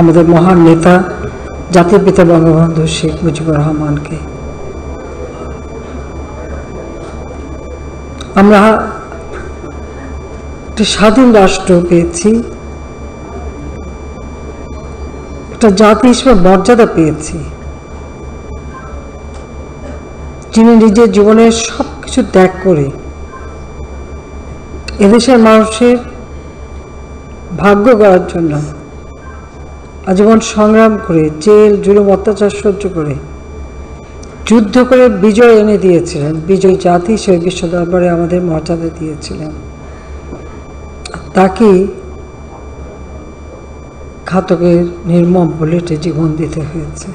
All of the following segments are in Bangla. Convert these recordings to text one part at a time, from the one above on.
আমাদের মহান নেতা জাতির পিতা বঙ্গবন্ধু শেখ মুজিবুর রহমানকে। আমরা একটি স্বাধীন রাষ্ট্র পেয়েছি, একটা জাতি হিসেবে মর্যাদা পেয়েছি, যিনি নিজের জীবনের সবকিছু ত্যাগ করে এদেশের মানুষের ভাগ্য গড়ার জন্য আজীবন সংগ্রাম করে, জেল জুলুম অত্যাচার সহ্য করে, যুদ্ধ করে বিজয় এনে দিয়েছিলেন। বিজয়ী জাতি হিসেবে বিশ্ব দরবারে আমাদের মর্যাদা দিয়েছিলেন। তাকে ঘাতকের নির্মম বুলেটে জীবন দিতে হয়েছে।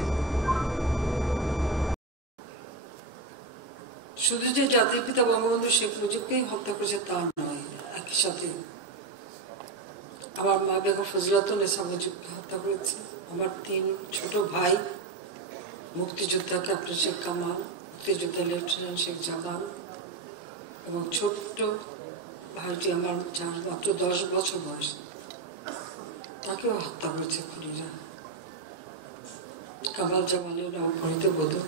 শুধু যে জাতির পিতা বঙ্গবন্ধু শেখ মুজিবকেই হত্যা করেছে তা নয়, একই সাথে আমার মা বেগম ফজিলাতুন্নেসা মুজিবকে হত্যা করেছে। আমার 3 ছোট ভাই, মুক্তিযোদ্ধা ক্যাপ্টেন শেখ কামাল, মুক্তিযোদ্ধা লেফটেন্যান্ট শেখ জামাল এবং ছোট্ট ভাইটি আমার, যার মাত্র 10 বছর বয়স, তাকেও হত্যা করেছে খুনিরা। কামাল জামালের অপহৃত বধূ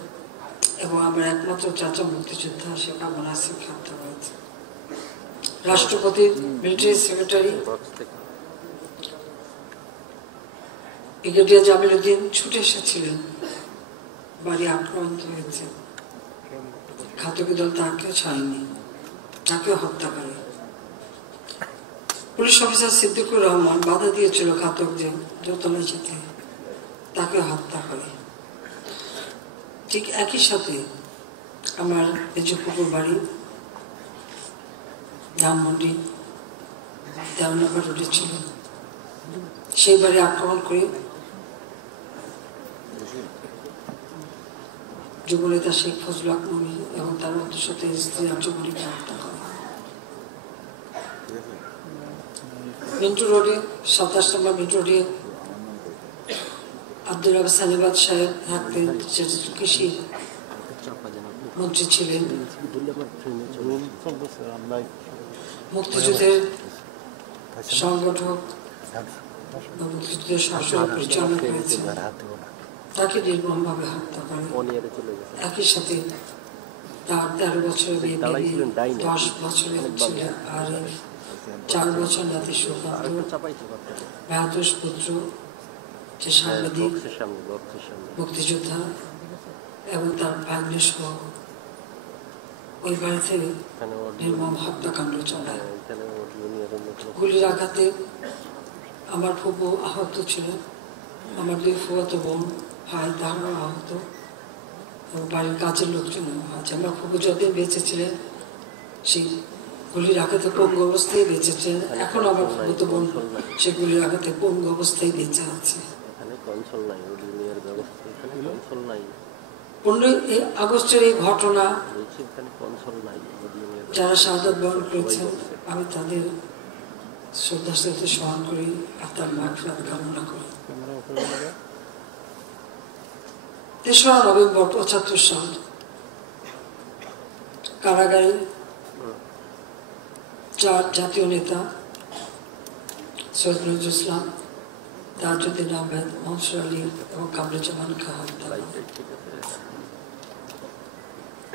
এবং আমার একমাত্র চাচা মুক্তিযোদ্ধা শেখ আবু নাসিরকে হত্যা করেছে। রাষ্ট্রপতির military secretary brigadier Jamil Uddin ছুটে এসেছিলেন, বাড়ি আক্রান্ত হয়েছে। ঘাতকী দল তাকেও ছাড়েনি, তাকেও হত্যা করে। পুলিশ অফিসার সিদ্দিকুর রহমান বাধা দিয়েছিল ঘাতকদের দোতলায় যেতে, তাকে হত্যা করে। ঠিক একই সাথে আমার মেজপুকুর বাড়ি ধানমন্ডি দেওনাঘাট উঠেছিল, সেই বাড়ি আক্রমণ করে যুবনেতা শেখ ফজলুল হক মনি এবং তার অন্তঃসত্ত্বা স্ত্রী আঞ্জুমনিকে হত্যা করে। মিন্টু রোডে 27 নম্বর মিন্টু রোডে আব্দুল রাব সানিবাদ সাহেব থাকতেন, কৃষি মন্ত্রী ছিলেন। মুক্তিযুদ্ধের সংগঠক, মুক্তিযুদ্ধের শাসক পরিচালনা করেছেন, তাকে নির্মমভাবে হত্যা করে। একই সাথে তার 13 বছরের মেয়ে, 10 বছরের ছেলে আরিফ, 4 বছর নাতি সুকান্ত, 72 পুত্র যে সাংবাদিক, মুক্তিযোদ্ধা এবং তার ভাগ্নে সহ ওই বাড়িতে নির্মম হত্যাকাণ্ড চালায়। গুলির আঘাতে আমার ফুপু আহত ছিল, আমার 2 ফুফাতো বোন ভাই তারাও আহত, এবং বাড়ির কাজের লোকজন আছে। আমার ফুপু যতদিন বেঁচে ছিলেন সেই গুলির আঘাতে পঙ্গু অবস্থায় বেঁচেছেন। এখন আমার ফুফাতো বোন সেই গুলির আঘাতে পঙ্গু অবস্থায় বেঁচে আছে। 15ই আগস্টের এই ঘটনা যারা শাহাদাত বরণ করেছেন, আমি তাদের শ্রদ্ধার সাথে স্মরণ করি আর তার মাগফিরাত কামনা করি। 3রা নভেম্বর 75 সাল কারাগারে 4 জাতীয় নেতা সৈয়দ নজরুল ইসলাম, তাজউদ্দিন আহমেদ, মনসুর আলী এবং কামরুজ্জামান খান হত্যা।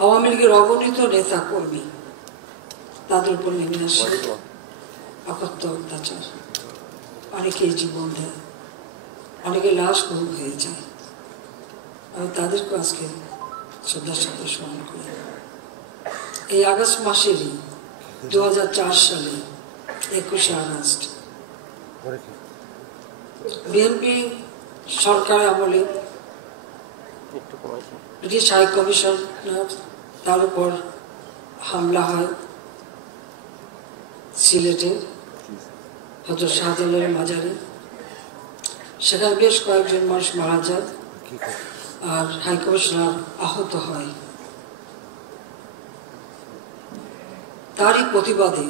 আওয়ামী লীগের অগণিত নেতা কর্মী, তাদের উপর নেমে আসে অকথ্য অত্যাচার। অনেকেই জীবন দেয়, অনেকে লাশ গুম হয়ে যায়। আমি তাদেরকে আজকে শ্রদ্ধার সাথে স্মরণ করি। এই আগস্ট মাসেরই 2004 সালে 21শে আগস্ট বিএনপি সরকার আমলে ব্রিটিশ হাই কমিশনার তার উপর হামলা হয় সিলেটে হযরত শাহজালালের মাজারে। সেখানে বেশ কয়েকজন মানুষ মারা যায় আর হাই কমিশনার আহত হয়। তারই প্রতিবাদে,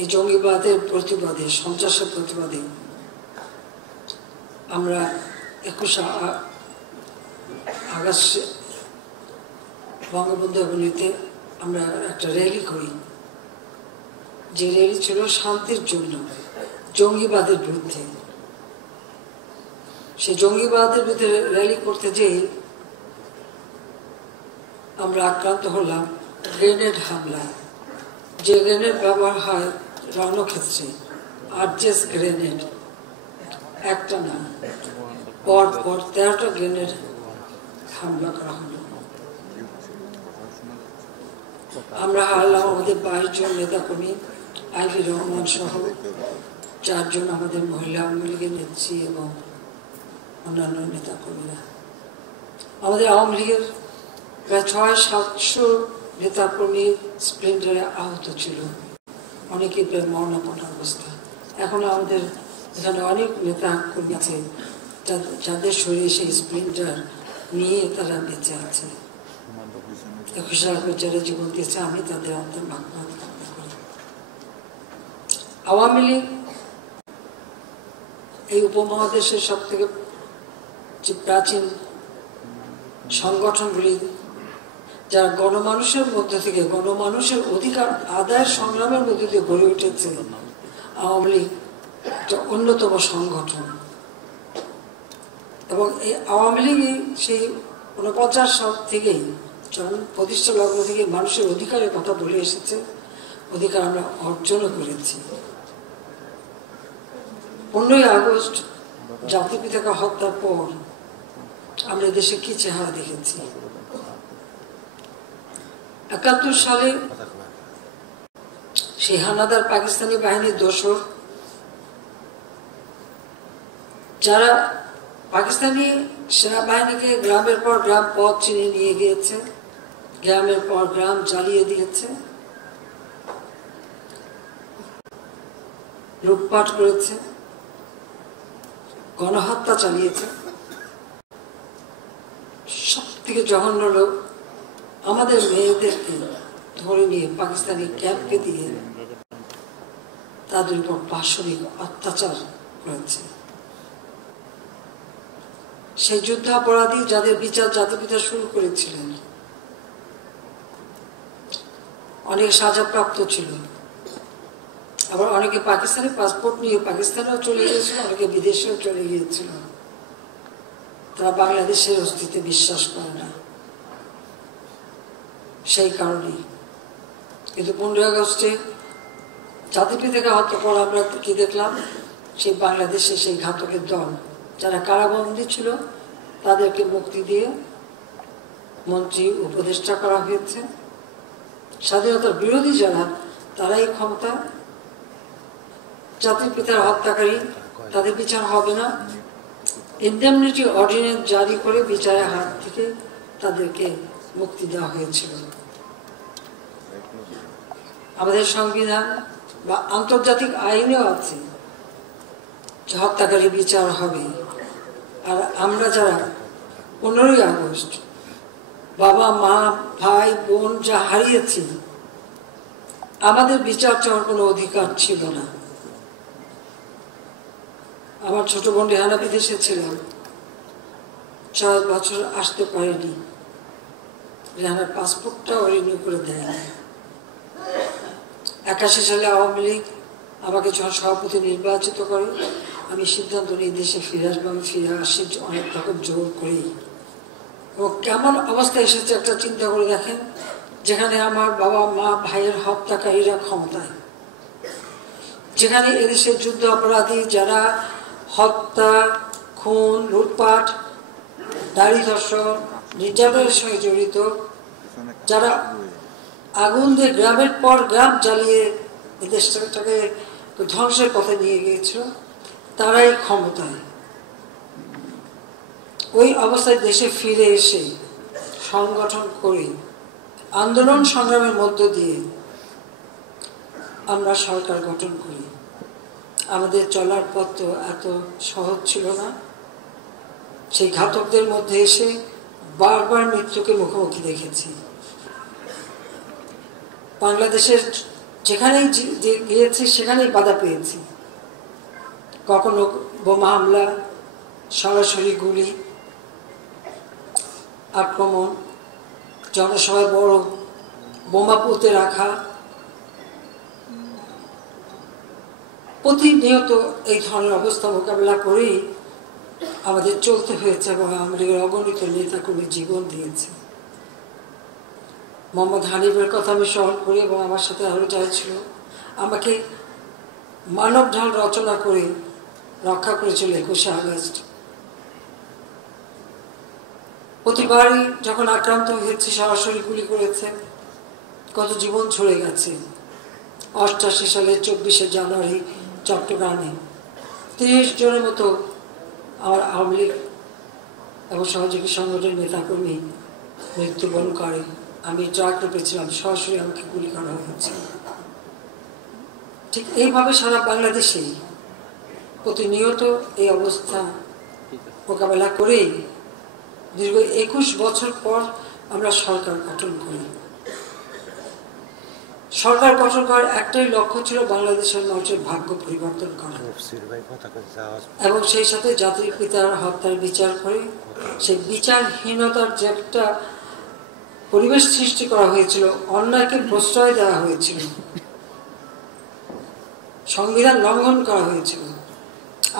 এই জঙ্গিবাদের প্রতিবাদে, সন্ত্রাসের প্রতিবাদে আমরা 21শে আগস্টে বঙ্গবন্ধু এভিনিউতে আমরা একটা র্যালি করি, যে র্যালি ছিল শান্তির জন্য, জঙ্গিবাদের বিরুদ্ধে। সেই জঙ্গিবাদের ভিতরে র্যালি করতে যেয়ে আমরা আক্রান্ত হলাম গ্রেনেড হামলায়। যে গ্রেনেড ব্যবহার হয় রণক্ষেত্রে, আর্জেস গ্রেনেড, একটা না, পর 13টা গ্রেনেড হামলা করা হলো। আমরা হারলাম আমাদের 22 জন নেতাকর্মী, আইভি রহমান সহ 4 জন আমাদের মহিলা আওয়ামী লীগের নেত্রী এবং অন্যান্য নেতাকর্মীরা। আমাদের আওয়ামী লীগের প্রায় 600-700 নেতাকর্মী স্প্লিন্টারে আহত ছিল, অনেকে প্রায় মরণাপন্ন অবস্থা। এখন আমাদের এখানে অনেক নেতা কর্মী আছে যাদের শরীরে সেই স্প্লিন্টার নিয়ে তারা বেঁচে আছে। 21 যারা জীবন দিয়েছে, আমি তাদের অন্তর্ভাগ করি। আওয়ামী লীগ এই উপমহাদেশের সব থেকে যে প্রাচীন সংগঠনগুলি, যারা গণমানুষের মধ্যে থেকে গণমানুষের অধিকার আদায়ের সংগ্রামের মধ্যে দিয়ে গড়ে উঠেছে, আওয়ামী লীগ একটা অন্যতম সংগঠন। এবং এই আওয়ামী লীগ সেই 49 সাল থেকেই, প্রতিষ্ঠা লগ্ন থেকে মানুষের অধিকারের কথা বলে এসেছে, অধিকার আমরা অর্জনও করেছি। 15ই আগস্ট জাতির পিতাকে হত্যার পর আমরা দেশে কি চেহারা দেখেছি। 71 সালে সেই হানাদার পাকিস্তানি বাহিনীর দোসর, যারা পাকিস্তানি সেনাবাহিনীকে গ্রামের পর গ্রাম পথ চিনে নিয়ে গিয়েছে, গ্রামের পর গ্রাম জ্বালিয়ে দিয়েছে, লুটপাট করেছে, গণহত্যা চালিয়েছে। সব থেকে জঘন্য লোক আমাদের মেয়েদেরকে ধরে নিয়ে পাকিস্তানি ক্যাম্পকে দিয়ে তাদের উপর পাশবিক অত্যাচার করেছে। সেই যুদ্ধাপরাধী যাদের বিচার জাতিপিতা শুরু করেছিলেন, অনেক সাজাপ্রাপ্ত ছিল, আবার অনেকে পাকিস্তানি পাসপোর্ট নিয়ে পাকিস্তানেও চলে গিয়েছিল, অনেকে বিদেশেও চলে গিয়েছিল। তারা বাংলাদেশের অস্তিত্বে বিশ্বাস করে না, সেই কারণেই। কিন্তু 15 আগস্টে জাতিপিতাকে হত্যা করা আমরা কি দেখলাম? সেই বাংলাদেশে সেই ঘাতকের দল যারা কারাবন্দী ছিল তাদেরকে মুক্তি দিয়ে মন্ত্রী উপদেষ্টা করা হয়েছে। স্বাধীনতার বিরোধী যারা, তারাই ক্ষমতা। জাতির পিতার হত্যাকারী, তাদের বিচার হবে না। ইনডেমনিটি অর্ডিন্যান্স জারি করে বিচারের হাত থেকে তাদেরকে মুক্তি দেওয়া হয়েছিল। আমাদের সংবিধান বা আন্তর্জাতিক আইনেও আছে যে হত্যাকারী বিচার হবে। আর আমরা যারা 15ই আগস্ট বাবা মা ভাই বোন যা হারিয়েছি, আমাদের বিচার চাওয়ার কোনো অধিকার ছিল না। আমার ছোট বোন রেহানা বিদেশে ছিলাম, 6 বছর আসতে পারেনি। রেহানার পাসপোর্টটাও রিনিউ করে দেয়। 81 সালে আওয়ামী লীগ আমাকে যখন সভাপতি নির্বাচিত করে, আমি সিদ্ধান্ত নিই দেশে ফিরে আসবো। আমি ফিরে আসি অনেক রকম জোর করেই। এবং কেমন অবস্থা এসেছে একটা চিন্তা করে দেখেন, যেখানে আমার বাবা মা ভাইয়ের হত্যাকারীরা ক্ষমতায়, যেখানে এদেশের যুদ্ধ অপরাধী যারা হত্যা, খুন, লুটপাট, নারী ধর্ষণ, নির্যাতনের সঙ্গে জড়িত, যারা আগুন দিয়ে গ্রামের পর গ্রাম জ্বালিয়ে দেশটাকে ধ্বংসের পথে নিয়ে গিয়েছিল, তারাই ক্ষমতায়। ওই অবস্থায় দেশে ফিরে এসে সংগঠন করে আন্দোলন সংগ্রামের মধ্য দিয়ে আমরা সরকার গঠন করি। আমাদের চলার পথ তো এত সহজ ছিল না। সেই ঘাতকদের মধ্যে এসে বারবার মৃত্যুকে মুখোমুখি দেখেছি। বাংলাদেশের যেখানেই গিয়েছি সেখানেই বাধা পেয়েছি। কখনো বোমা হামলা, সরাসরি গুলি, আক্রমণ, জনসভায় বড় বোমা পুঁতে রাখা, প্রতিনিয়ত এই ধরনের অবস্থা মোকাবেলা করেই আমাদের চলতে হয়েছে এবং আওয়ামী লীগের অগণিত নেতাকর্মী জীবন দিয়েছে। মোহাম্মদ হানিফের কথা আমি স্মরণ করি এবং আমার সাথে আরও যারা ছিল, আমাকে মানব ঢাল রচনা করে রক্ষা করেছিল 21শে আগস্ট। প্রতিবারই যখন আক্রান্ত হয়েছে সরাসরি গুলি করেছে, কত জীবন ছড়ে গেছে। 88 সালের 24শে জানুয়ারি চট্টগ্রামে 30 জনের মতো আমার আওয়ামী লীগ এবং সহযোগী সংগঠনের নেতাকর্মী মৃত্যুবরণ করে। আমি ট্রাক রূপেছিলাম, সরাসরি আমাকে গুলি করা হয়েছে। ঠিক এইভাবে সারা বাংলাদেশেই প্রতিনিয়ত এই অবস্থা মোকাবেলা করেই দীর্ঘ 21 বছর পর আমরা সরকার গঠন করি। সরকার গঠন করার একটাই লক্ষ্য ছিল বাংলাদেশের মানুষের ভাগ্য পরিবর্তন করা এবং সেই সাথে জাতির পিতার হত্যার বিচার করে সেই বিচারহীনতার যে একটা পরিবেশ সৃষ্টি করা হয়েছিল, অন্যায়কে প্রশ্রয় দেওয়া হয়েছিল, সংবিধান লঙ্ঘন করা হয়েছিল,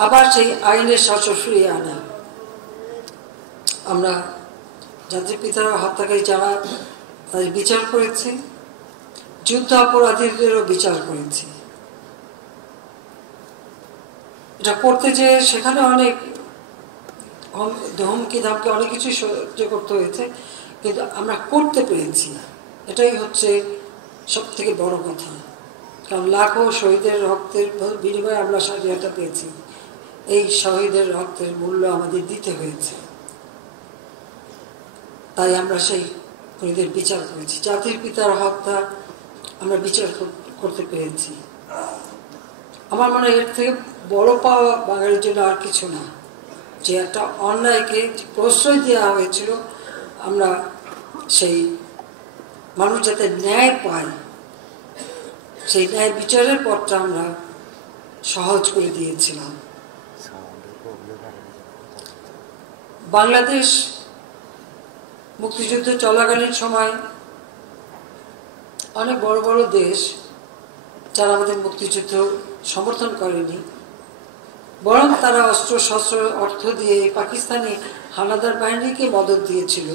আবার সেই আইনের শাসন ফিরিয়ে আনা। আমরা জাতির পিতার হত্যাকারী যারা তাদের বিচার করেছি, যুদ্ধ অপরাধীদেরও বিচার করেছি। এটা করতে যে সেখানে অনেক ধমকি ধামকি অনেক কিছু সহ্য করতে হয়েছে, কিন্তু আমরা করতে পেরেছি। এটাই হচ্ছে সব থেকে বড় কথা, কারণ লাখো শহীদের রক্তের বিনিময়ে আমরা স্বাধীনতা পেয়েছি। এই শহীদের রক্তের মূল্য আমাদের দিতে হয়েছে, তাই আমরা সেই শহীদের বিচার করেছি। জাতির পিতার হত্যা আমরা বিচার করতে পেরেছি। আমার মনে হয় এর থেকে বড় পাওয়া বাঙালির জন্য আর কিছু না, যে একটা অন্যায়কে প্রশ্রয় দেওয়া হয়েছিল, আমরা সেই মানুষ যাতে ন্যায় পায় সেই ন্যায় বিচারের পথটা আমরা সহজ করে দিয়েছিলাম। বাংলাদেশ মুক্তিযুদ্ধ চলাকালীন সময় অনেক বড় বড় দেশ যারা আমাদের মুক্তিযুদ্ধ সমর্থন করেনি, বরং তারা অস্ত্র শস্ত্র অর্থ দিয়ে পাকিস্তানি হানাদার বাহিনীকে মদত দিয়েছিল।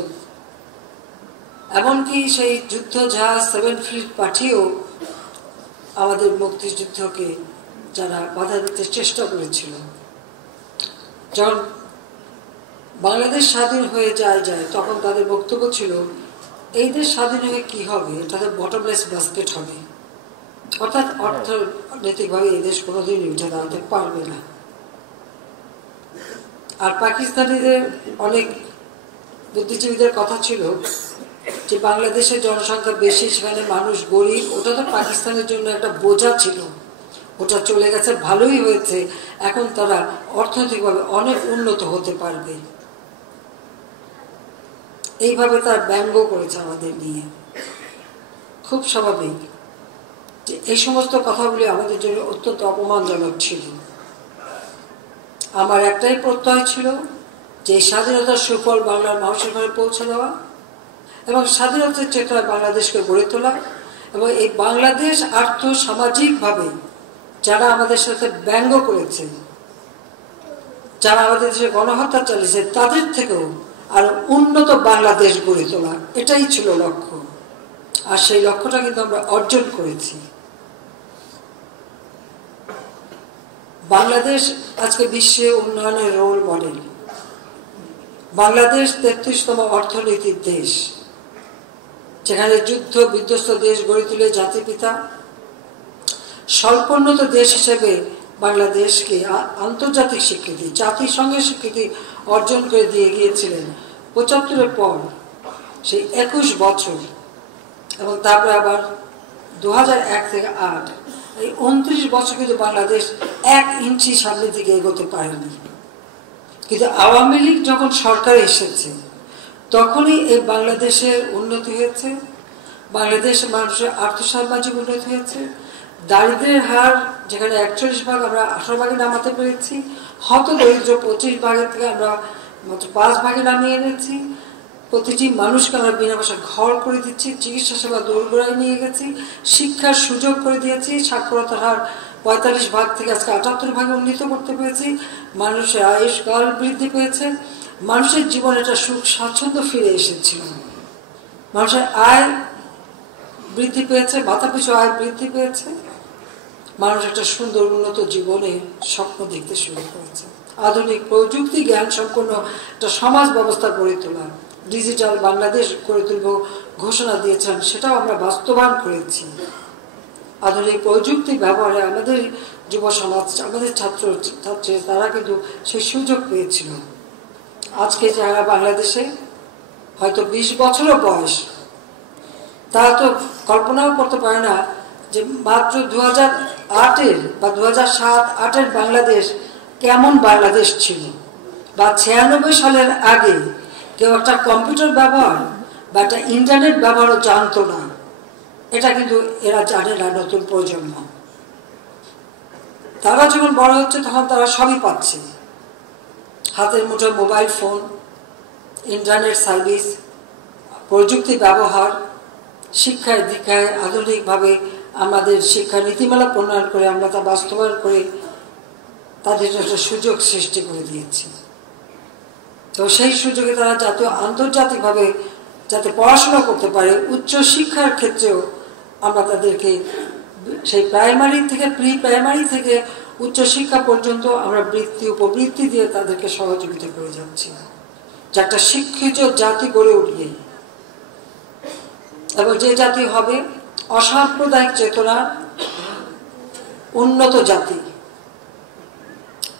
এমনকি সেই যুদ্ধ জাহাজ 7 ফ্লিট পাঠিয়েও আমাদের মুক্তিযুদ্ধকে যারা বাধা দিতে চেষ্টা করেছিল। যখন বাংলাদেশ স্বাধীন হয়ে যায় তখন তাদের বক্তব্য ছিল, এই দেশ স্বাধীন হয়ে কি হবে, এটা তো বটমলেস বাস্কেট হবে, অর্থাৎ অর্থনৈতিকভাবে এই দেশ কোনোদিনই উঠে দাঁড়াতে পারবে না। আর পাকিস্তানিদের অনেক বুদ্ধিজীবীদের কথা ছিল যে বাংলাদেশের জনসংখ্যা বেশি, সেখানে মানুষ গরিব, ওটা তো পাকিস্তানের জন্য একটা বোঝা ছিল, ওটা চলে গেছে, ভালোই হয়েছে, এখন তারা অর্থনৈতিকভাবে অনেক উন্নত হতে পারবে। এইভাবে তার ব্যঙ্গ করেছে আমাদের নিয়ে। খুব স্বাভাবিক যে এই সমস্ত কথাগুলি আমাদের জন্য অত্যন্ত অপমানজনক ছিল। আমার একটাই প্রত্যয় ছিল যে স্বাধীনতার সুফল বাংলার মানুষের ঘরে পৌঁছে দেওয়া এবং স্বাধীনতার চেতনায় বাংলাদেশকে গড়ে তোলা, এবং এই বাংলাদেশ আর্থসামাজিকভাবে যারা আমাদের সাথে ব্যঙ্গ করেছে, যারা আমাদের দেশে গণহত্যা চালিয়েছে, তাদের থেকেও আর উন্নত বাংলাদেশ গড়ে তোলা, এটাই ছিল লক্ষ্য। আর সেই লক্ষ্যটা কিন্তু আমরা অর্জন করেছি। বাংলাদেশ আজকে বিশ্বে উন্নয়নের রোল মডেল। বাংলাদেশ 33তম অর্থনীতির দেশ, যেখানে যুদ্ধ বিধ্বস্ত দেশ গড়ে তুলে জাতিপিতা স্বল্পোন্নত দেশ হিসেবে বাংলাদেশকে আন্তর্জাতিক স্বীকৃতি, জাতিসংঘের স্বীকৃতি অর্জন করে দিয়ে গিয়েছিলেন 75-এর পর সেই 21 বছর, এবং তারপরে আবার 2001 থেকে 8, এই 29 বছর কিন্তু বাংলাদেশ 1 ইঞ্চি সামনের দিকে এগোতে পারেনি। কিন্তু আওয়ামী লীগ যখন সরকার এসেছে তখনই এই বাংলাদেশের উন্নতি হয়েছে, বাংলাদেশের মানুষের আর্থসামাজিক উন্নতি হয়েছে, দারিদ্রের হার যেখানে 41 আমরা 18 নামাতে পেরেছি, হত দরিদ্র 25 থেকে আমরা মাত্র 5 নামিয়ে এনেছি, প্রতিটি মানুষকে আমরা বিনা পয়সা ঘর করে দিচ্ছি, চিকিৎসা সেবা দোরগোড়ায় নিয়ে গেছি, শিক্ষার সুযোগ করে দিয়েছি, সাক্ষরতার হার 45 ভাগ থেকে আজকে 78 ভাগে উন্নীত করতে পেরেছি। মানুষের আয়ুষ্কাল বৃদ্ধি পেয়েছে, মানুষের জীবনে একটা সুখ স্বাচ্ছন্দ্য ফিরে এসেছিল, মানুষের আয় বৃদ্ধি পেয়েছে, মাথাপিছু আয় বৃদ্ধি পেয়েছে, মানুষ একটা সুন্দর উন্নত জীবনে স্বপ্ন দেখতে শুরু করেছে। আধুনিক প্রযুক্তি জ্ঞান সম্পন্ন একটা সমাজ ব্যবস্থা গড়ে তোলা, ডিজিটাল বাংলাদেশ গড়ে তুলব ঘোষণা দিয়েছেন, সেটাও আমরা বাস্তবায়ন করেছি। আধুনিক প্রযুক্তি ব্যবহারে আমাদের যুব সমাজ, আমাদের ছাত্র ছাত্রী তারা কিন্তু সেই সুযোগ পেয়েছিল। আজকে যারা বাংলাদেশে হয়তো 20 বছরও বয়স, তারা তো কল্পনাও করতে পারে না যে মাত্র 2008-এর বা 2007-08-এর বাংলাদেশ কেমন বাংলাদেশ ছিল, বা 96 সালের আগে কেউ একটা কম্পিউটার ব্যবহার বা একটা ইন্টারনেট ব্যবহারও জানতো না। এটা কিন্তু এরা জানে না, নতুন প্রজন্ম। তারা যখন বড় হচ্ছে তখন তারা সবই পাচ্ছে, হাতের মুঠোয় মোবাইল ফোন, ইন্টারনেট সার্ভিস, প্রযুক্তি ব্যবহার, শিক্ষায় দীক্ষায় আধুনিকভাবে আমাদের শিক্ষা নীতিমালা প্রণয়ন করে আমরা তা বাস্তবায়ন করে তাদের একটা সুযোগ সৃষ্টি করে দিয়েছি। তো সেই সুযোগে তারা জাতীয় আন্তর্জাতিকভাবে যাতে পড়াশোনা করতে পারে, উচ্চ শিক্ষার ক্ষেত্রেও আমরা তাদেরকে সেই প্রাইমারি থেকে প্রি প্রাইমারি থেকে উচ্চ শিক্ষা পর্যন্ত আমরা বৃত্তি উপবৃত্তি দিয়ে তাদেরকে সহযোগিতা করে যাচ্ছি, যে একটা শিক্ষিত জাতি গড়ে উঠবে, এবং যে জাতি হবে অসাম্প্রদায়িক চেতনার উন্নত জাতি।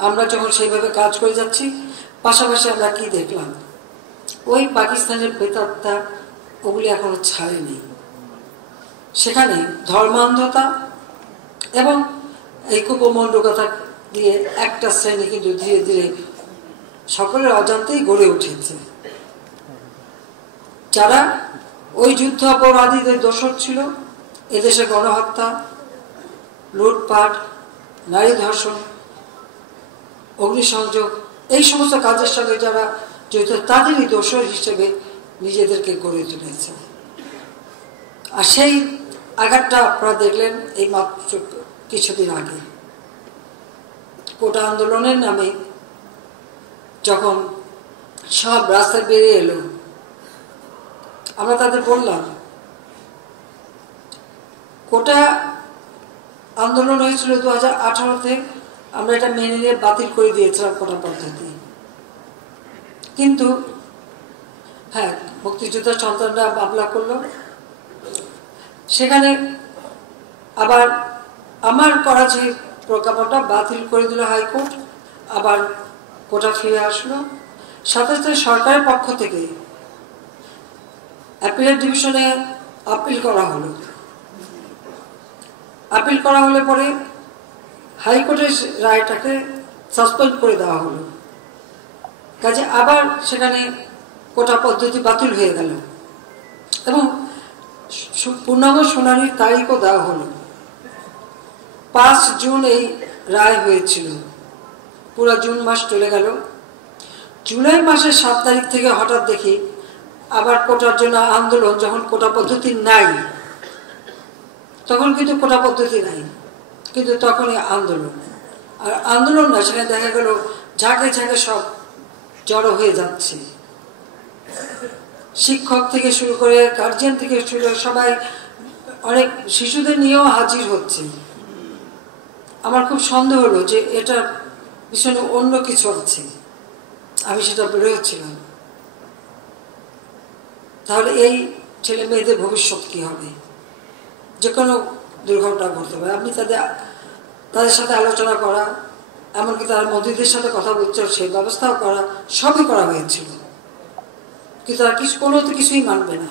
আমরা যখন সেইভাবে কাজ করে যাচ্ছি, পাশাপাশি আমরা কি দেখলাম, ওই পাকিস্তানের বেতাত্তা ওগুলি এখনো ছাড়েনি। সেখানে ধর্মান্ধতা এবং এই কুপমণ্ডকতা দিয়ে একটা শ্রেণী কিন্তু ধীরে ধীরে সকলের অজান্তেই গড়ে উঠেছে, যারা ওই যুদ্ধ অপরাধীদের দোষর ছিল। এদেশে গণহত্যা, লুটপাট, নারী ধর্ষণ, অগ্নিসংযোগ, এই সমস্ত কাজের সঙ্গে যারা জড়িত তাদেরই দোষর হিসেবে নিজেদেরকে গড়ে তুলেছে। আর সেই আঘাতটা আপনারা দেখলেন এই মাত্র কিছুদিন আগে কোটা আন্দোলনের নামে যখন সব রাস্তায় বেরিয়ে এলো, আমরা তাদের বললাম কোটা আন্দোলন হয়েছিল 2018-তে, আমরা এটা মেনে নিয়ে বাতিল করে দিয়েছিলাম কোটা পদ্ধতি। কিন্তু হ্যাঁ, মুক্তিযোদ্ধার সন্তানরা মামলা করলো, সেখানে আবার আমার করা যে প্রজ্ঞাপনটা বাতিল করে দিল হাইকোর্ট, আবার কোটা ফিরে আসলো। সাথে সাথে সরকারের পক্ষ থেকে অ্যাপিলেট ডিভিশনে আপিল করা হলো। আপিল করা হলে পরে হাইকোর্টের রায়টাকে সাসপেন্ড করে দেওয়া হলো, কাজে আবার সেখানে কোটা পদ্ধতি বাতিল হয়ে গেল এবং পূর্ণাঙ্গ শুনানির তারিখও দেওয়া হলো। 5 জুন এই রায় হয়েছিল, পুরো জুন মাস চলে গেল। জুলাই মাসের 7 তারিখ থেকে হঠাৎ দেখি আবার কোটার জন্য আন্দোলন। যখন কোটা পদ্ধতি নাই, তখন কিন্তু কোটা পদ্ধতি নাই, কিন্তু তখনই আন্দোলন। আর আন্দোলন না, সেখানে দেখা গেল ঝাঁকে ঝাঁকে সব জড়ো হয়ে যাচ্ছে, শিক্ষক থেকে শুরু করে গার্জিয়ান থেকে শুরু করে সবাই, অনেক শিশুদের নিয়েও হাজির হচ্ছে। আমার খুব সন্দেহ হলো যে এটার পিছনে অন্য কিছু আছে, আমি সেটা বেরোচ্ছিলাম। তাহলে এই ছেলে মেয়েদের ভবিষ্যৎ কি হবে? যে কোনো দুর্ঘটনা ঘটতে পারে। আপনি তাদের সাথে আলোচনা করা, এমনকি তার মন্ত্রীদের সাথে কথা বলছে, সেই ব্যবস্থাও করা, সবই করা হয়েছিল, কিন্তু তারা কোনো তো কিছুই মানবে না।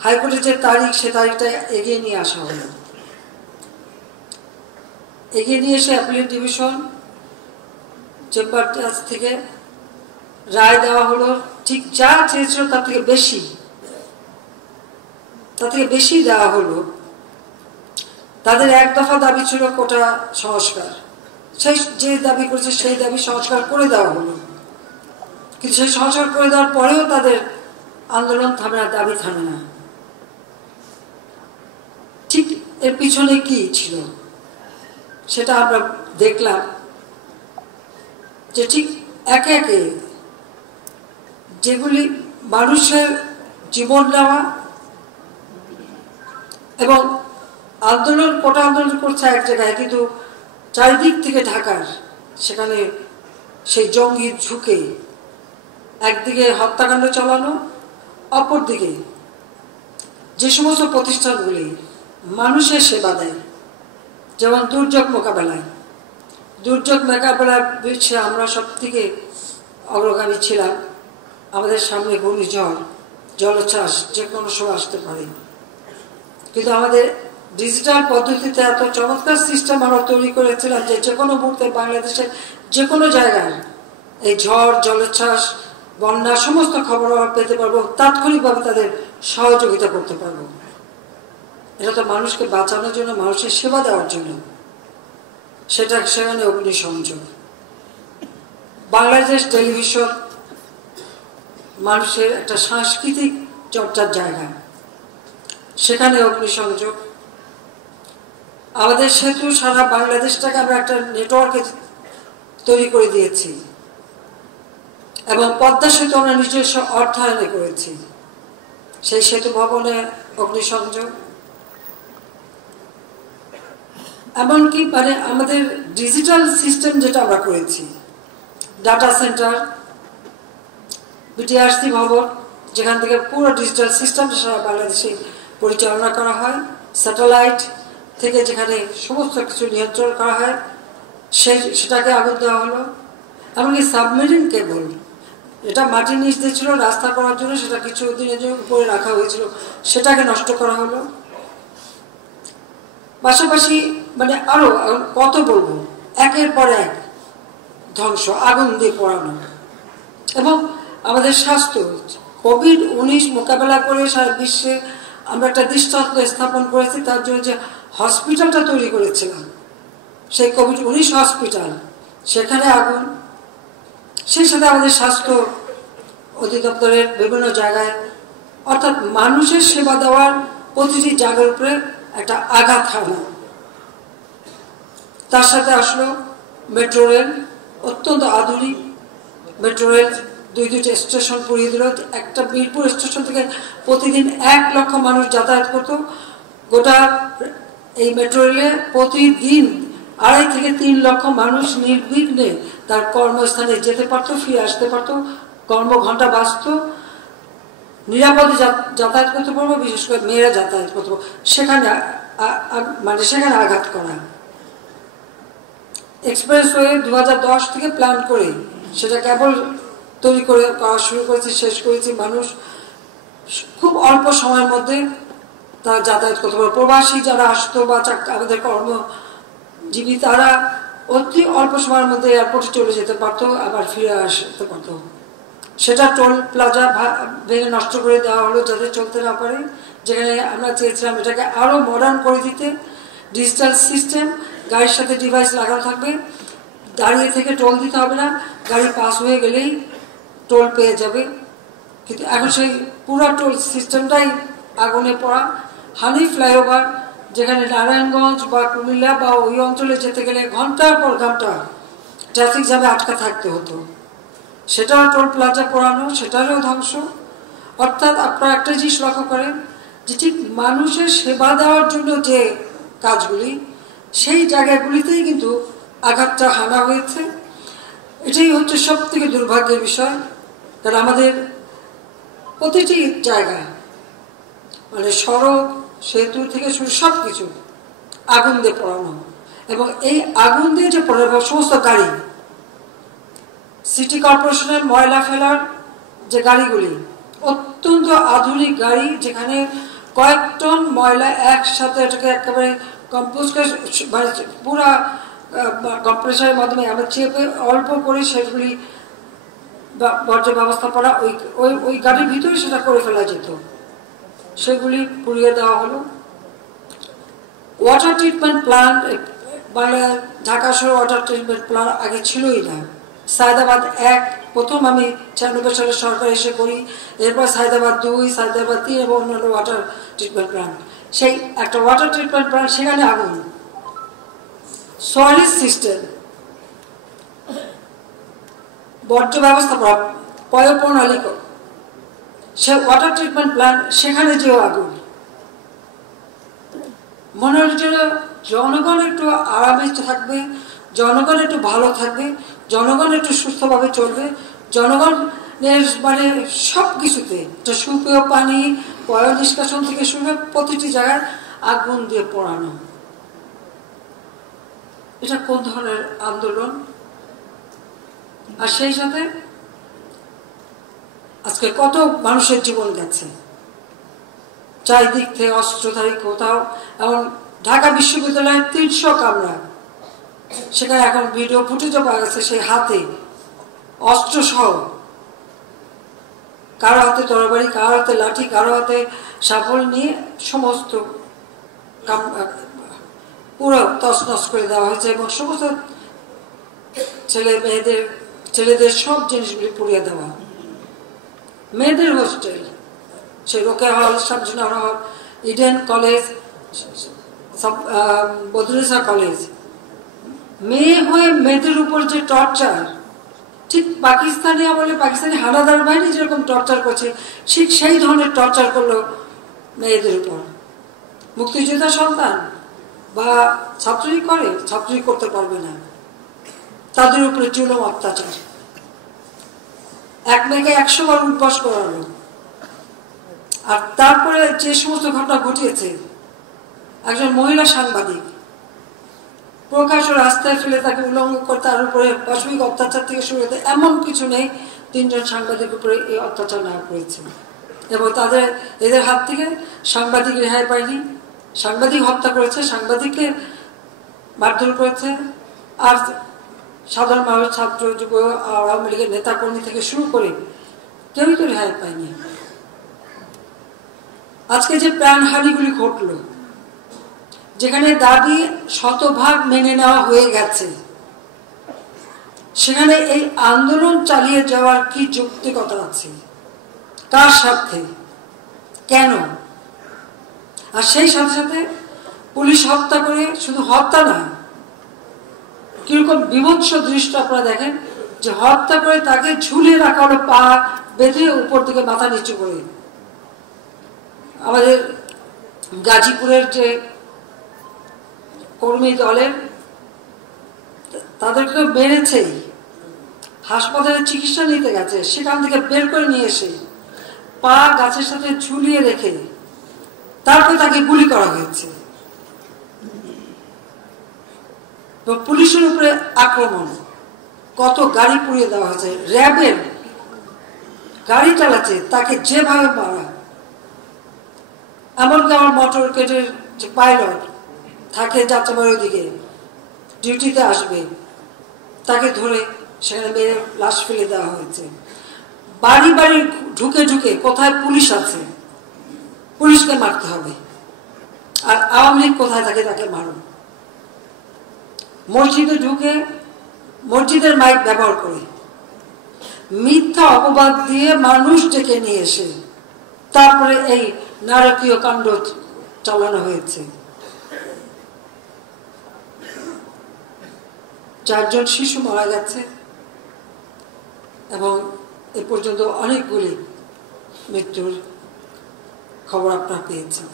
হাইকোর্টের যে তারিখ, সে তারিখটা এগিয়ে নিয়ে আসা হলো। এগিয়ে নিয়ে এসে অ্যাপিলেট ডিভিশন চেম্বার জাজ থেকে রায় দেওয়া হলো। ঠিক যা চেয়েছিল তার থেকে বেশি দেওয়া হলো। তাদের এক দফা দাবি ছিল কোটা সংস্কার, সেই যে দাবি করেছে সেই দাবি সংস্কার করে দেওয়া হলো, কিন্তু সেই সংস্কার করে দেওয়ার পরেও তাদের আন্দোলন থামে না, দাবি থামে না। ঠিক এর পিছনে কি ছিল সেটা আমরা দেখলাম যে ঠিক একে একে যেগুলি মানুষের জীবন নেওয়া এবং আন্দোলন কোটা আন্দোলন করছে এক জায়গায়, কিন্তু চারিদিক থেকে ঢাকার সেখানে সেই জঙ্গি ঝুঁকে একদিকে হত্যাকাণ্ড চালানো, অপরদিকে যে সমস্ত প্রতিষ্ঠানগুলি মানুষের সেবা দেয়, যেমন দুর্যোগ মোকাবেলায় বিষয়ে আমরা সব থেকে অগ্রগামী ছিলাম। আমাদের সামনে ঘূর্ণিঝড়, জলোচ্ছ্বাস যে কোনো সময় আসতে পারে, কিন্তু আমাদের ডিজিটাল পদ্ধতিতে এত চমৎকার সিস্টেম আমরা তৈরি করেছিলাম যে যে কোনো মুহূর্তে বাংলাদেশের যে কোনো জায়গায় এই ঝড়, জলোচ্ছ্বাস, বন্যা সমস্ত খবর আমরা পেতে পারবো, তাৎক্ষণিকভাবে তাদের সহযোগিতা করতে পারবো। এটা তো মানুষকে বাঁচানোর জন্য, মানুষের সেবা দেওয়ার জন্য। সেখানে অগ্নিসংযোগ। বাংলাদেশ টেলিভিশন মানুষের একটা সাংস্কৃতিক চর্চার জায়গা, সেখানে অগ্নিসংযোগ। আমাদের সেতু সারা বাংলাদেশটাকে আমরা একটা নেটওয়ার্কে তৈরি করে দিয়েছি এবং পদ্মা সেতু আমরা নিজস্ব অর্থায়নে করেছি। সেই সেতু ভবনে অগ্নিসংযোগ, এমনকি মানে আমাদের ডিজিটাল সিস্টেম যেটা আমরা করেছি, ডাটা সেন্টার, বিটিআরসি ভবন, যেখান থেকে পুরো ডিজিটাল সিস্টেমটা সারা বাংলাদেশে পরিচালনা করা হয়, স্যাটেলাইট থেকে যেখানে সমস্ত কিছু নিয়ন্ত্রণ করা হয়, সেটাকে আগুন দেওয়া হলো। এমনকি সাবমেরিন কেবল, এটা মাটির নিচ দিয়ে ছিল রাস্তা করার জন্য, সেটা কিছু দিনের জন্য উপরে রাখা হয়েছিল, সেটাকে নষ্ট করা হলো। পাশাপাশি মানে আরো কত বলবো, একের পর এক ধ্বংস, আগুন দিয়ে পোড়ানো। এবং আমাদের স্বাস্থ্য, কোভিড-19 মোকাবেলা করে সারা বিশ্বে আমরা একটা দৃষ্টান্ত স্থাপন করেছি। তার জন্য যে হসপিটালটা তৈরি করেছিলাম, সেই কোভিড-19 হসপিটাল, সেখানে আগুন। সেই সাথে আমাদের স্বাস্থ্য অধিদপ্তরের বিভিন্ন জায়গায়, অর্থাৎ মানুষের সেবা দেওয়ার প্রতিটি জায়গার উপরে একটা আঘাত হানা। তার সাথে আসলো মেট্রো রেল, অত্যন্ত আধুনিক মেট্রো রেল, দুইটা স্টেশন পুড়িয়ে দিল। একটা মিরপুর স্টেশন থেকে প্রতিদিন 1 লক্ষ মানুষ যাতায়াত করত। গোটা এই মেট্রো রেলে প্রতিদিন 2.5 থেকে 3 লক্ষ মানুষ নির্বিঘ্নে তার কর্মস্থানে যেতে পারত, ফিরে আসতে পারত, কর্মঘণ্টা বাঁচত, নিরাপদে যাতায়াত করতে পারবো, বিশেষ করে মেয়েরা যাতায়াত করতে পারবো। সেখানে সেখানে আঘাত করা। এক্সপ্রেসওয়ে 2010 থেকে প্ল্যান করে সেটা কেবল তৈরি করে করা শুরু করেছি, শেষ করেছি। মানুষ খুব অল্প সময়ের মধ্যে তারা যাতায়াত করতে পারবে। প্রবাসী যারা আসতো বা আমাদের কর্মজীবী, তারা অতি অল্প সময়ের মধ্যে এয়ারপোর্টে চলে যেতে পারতো, আবার ফিরে আসতে পারতো। সেটা টোল প্লাজা ভেঙে নষ্ট করে দেওয়া হলো যাতে চলতে না পারে। যেখানে আমরা চেয়েছিলাম এটাকে আরো মডার্ন করে দিতে, ডিজিটাল সিস্টেম, গাড়ির সাথে ডিভাইস লাগানো থাকবে, দাঁড়িয়ে থেকে টোল দিতে হবে না, গাড়ি পাস হয়ে গেলেই টোল পেয়ে যাবে। কিন্তু এখন সেই পুরো টোল সিস্টেমটাই আগুনে পড়া। হানি ফ্লাইওভার, যেখানে নারায়ণগঞ্জ বা কুমিল্লা বা ওই অঞ্চলে যেতে গেলে ঘন্টার পর ঘন্টা ট্রাফিক জ্যামে আটকা থাকতে হতো, সেটাও টোল প্লাজা পোড়ানো, সেটারও ধ্বংস। অর্থাৎ আপনারা একটা জিনিস লক্ষ্য করেন যে ঠিক মানুষের সেবা দেওয়ার জন্য যে কাজগুলি, সেই জায়গাগুলিতেই কিন্তু আঘাতটা হানা হয়েছে। এটাই হচ্ছে সব থেকে দুর্ভাগ্যের বিষয়। কারণ আমাদের প্রতিটি জায়গায় মানে সড়ক, সেতু থেকে শুরু সব কিছু আগুন দিয়ে পোড়ানো। এবং এই আগুন দিয়ে যে পোড়ানো সমস্ত গাড়ি, সিটি কর্পোরেশনের ময়লা ফেলার যে গাড়িগুলি, অত্যন্ত আধুনিক গাড়ি, যেখানে কয়েক টন ময়লা একসাথে এটাকে একেবারে কম্পোজ করে মানে পুরা কম্প্রেসারের মাধ্যমে আমরা চেপে অল্প করে সেগুলি বর্জ্য ব্যবস্থাপনা ওই গাড়ির ভিতরে সেটা করে ফেলা যেত, সেগুলি পুড়িয়ে দেওয়া হলো। Water treatment plant, Bangla Dhaka শহরে ওয়াটার ট্রিটমেন্ট প্ল্যান্ট আগে ছিলই না। সায়দাবাদ 1 প্রথম আমি 96 সালে সরকার এসে করি, এরপর সায়দাবাদ 2, সায়দাবাদ 3 এবং অন্যান্য ওয়াটার ট্রিটমেন্ট প্ল্যান্ট। সেই একটা ওয়াটার ট্রিটমেন্ট প্ল্যান্ট, সেখানে আগুন। সলিড সিস্টেম, বর্জ্য ব্যবস্থাপনা, পয়ঃপ্রণালী, সে ওয়াটার ট্রিটমেন্ট প্ল্যান্ট, সেখানে যেও আগুন। মনে হচ্ছিল জনগণ একটু আরামে থাকবে, জনগণ একটু ভালো থাকবে, জনগণ একটু সুস্থভাবে চলবে, জনগণের মানে সব কিছুতে সুপেয় পানি, পয় নিষ্কাশন থেকে শুরু করে প্রতিটি জায়গায় আগুন দিয়ে পোড়ানো। এটা কোন ধরনের আন্দোলন? আর সেই সাথে আজকে কত মানুষের জীবন গেছে, চারিদিক থেকে অস্ত্রধারী, কোথাও এবং ঢাকা বিশ্ববিদ্যালয়ের 300 কামরা, সেখানে এখন ভিডিও ফুটেজও পাওয়া গেছে, সেই হাতে অস্ত্র সহ, কারো হাতে তরবারি, কারো হাতে লাঠি, কারো হাতে শাবল নিয়ে সমস্ত পুরো তছনছ করে দেওয়া হয়েছে এবং সমস্ত ছেলেদের সব জিনিসগুলি পুড়িয়ে দেওয়া। মেয়েদের হোস্টেল, সে রোকেয়া হল, শামসুন্নাহর হল, ইডেন কলেজ, বদরুন্নেসা কলেজ, মেয়ে হয়ে মেয়েদের উপর যে টর্চার, ঠিক পাকিস্তানি আমলে পাকিস্তানি হানাদার বাহিনী যেরকম টর্চার করছে, ঠিক সেই ধরনের টর্চার করলো মেয়েদের উপর। মুক্তিযোদ্ধা সন্তান বা ছাত্রী করে, ছাত্রী করতে পারবে না, তাদের উপরে জুলুম অত্যাচার। এক মেয়েকে 100 বার উদ্বাস করালো। আর তারপরে যে সমস্ত ঘটনা ঘটিয়েছে, একজন মহিলা সাংবাদিক প্রকাশ্য রাস্তায় ফেলে তাকে উল্লঙ্ঘন করে, তার উপরে পাশবিক অত্যাচার থেকে শুরু করতে এমন কিছু নেই 3 জন সাংবাদিক উপরে এই অত্যাচার না করেছে। এবং এদের হাত থেকে সাংবাদিক রেহাই পায়নি, সাংবাদিক হত্যা করেছে, সাংবাদিককে মারধর করেছে, আর সাধারণ মানুষ, ছাত্র, যুব, আওয়ামী লীগের নেতা কর্মী থেকে শুরু করে কেউই তো রেহাই পায়নি। আজকে যে প্রাণহানিগুলি ঘটলো, যেখানে দাবি শতভাগ মেনে নেওয়া হয়ে গেছে, সেখানে এই আন্দোলন চালিয়ে যাওয়ার কি যৌক্তিকতা আছে? কার স্বার্থে? কেন? আর সেই সাথে সাথে পুলিশ হত্যা করে, শুধু হত্যা না, কিরকম বিভৎস দৃশ্য আপনারা দেখেন, যে হত্যা করে তাকে ঝুলিয়ে রাখা হলো, পা বেঁধে উপর থেকে মাথা নিচু করে। আমাদের গাজীপুরের যে কর্মী দলের, তাদেরকে মেরেছেই, হাসপাতালে চিকিৎসা নিতে গেছে, সেখান থেকে বের করে নিয়ে এসে পা গাছের সাথে ঝুলিয়ে রেখে তারপরে তাকে গুলি করা হয়েছে। পুলিশের উপরে আক্রমণ, কত গাড়ি পুড়িয়ে দেওয়া হয়েছে, র্যাবের গাড়ি চালাচ্ছে, তাকে যেভাবে মারা। এমনকি আমার মোটর কেটের যে পাইলট থাকে যাত্রাবাড়ির দিকে ডিউটিতে আসবে, তাকে ধরে সেখানে মেরে লাশ ফেলে দেওয়া হয়েছে। বাড়ি বাড়ি ঢুকে ঢুকে কোথায় পুলিশ আছে, পুলিশকে মারতে হবে, আর আওয়ামী লীগ কোথায় থাকে তাকে মারুন। মসজিদে ঢুকে মসজিদের মাইক ব্যবহার করে মিথ্যা অপবাদ দিয়ে মানুষ ডেকে নিয়ে এসে তারপরে এই নারকীয় কাণ্ড চালানো হয়েছে। 4 জন শিশু মারা গেছে এবং এ পর্যন্ত অনেকগুলি মৃত্যুর খবর আপনারা পেয়েছেন।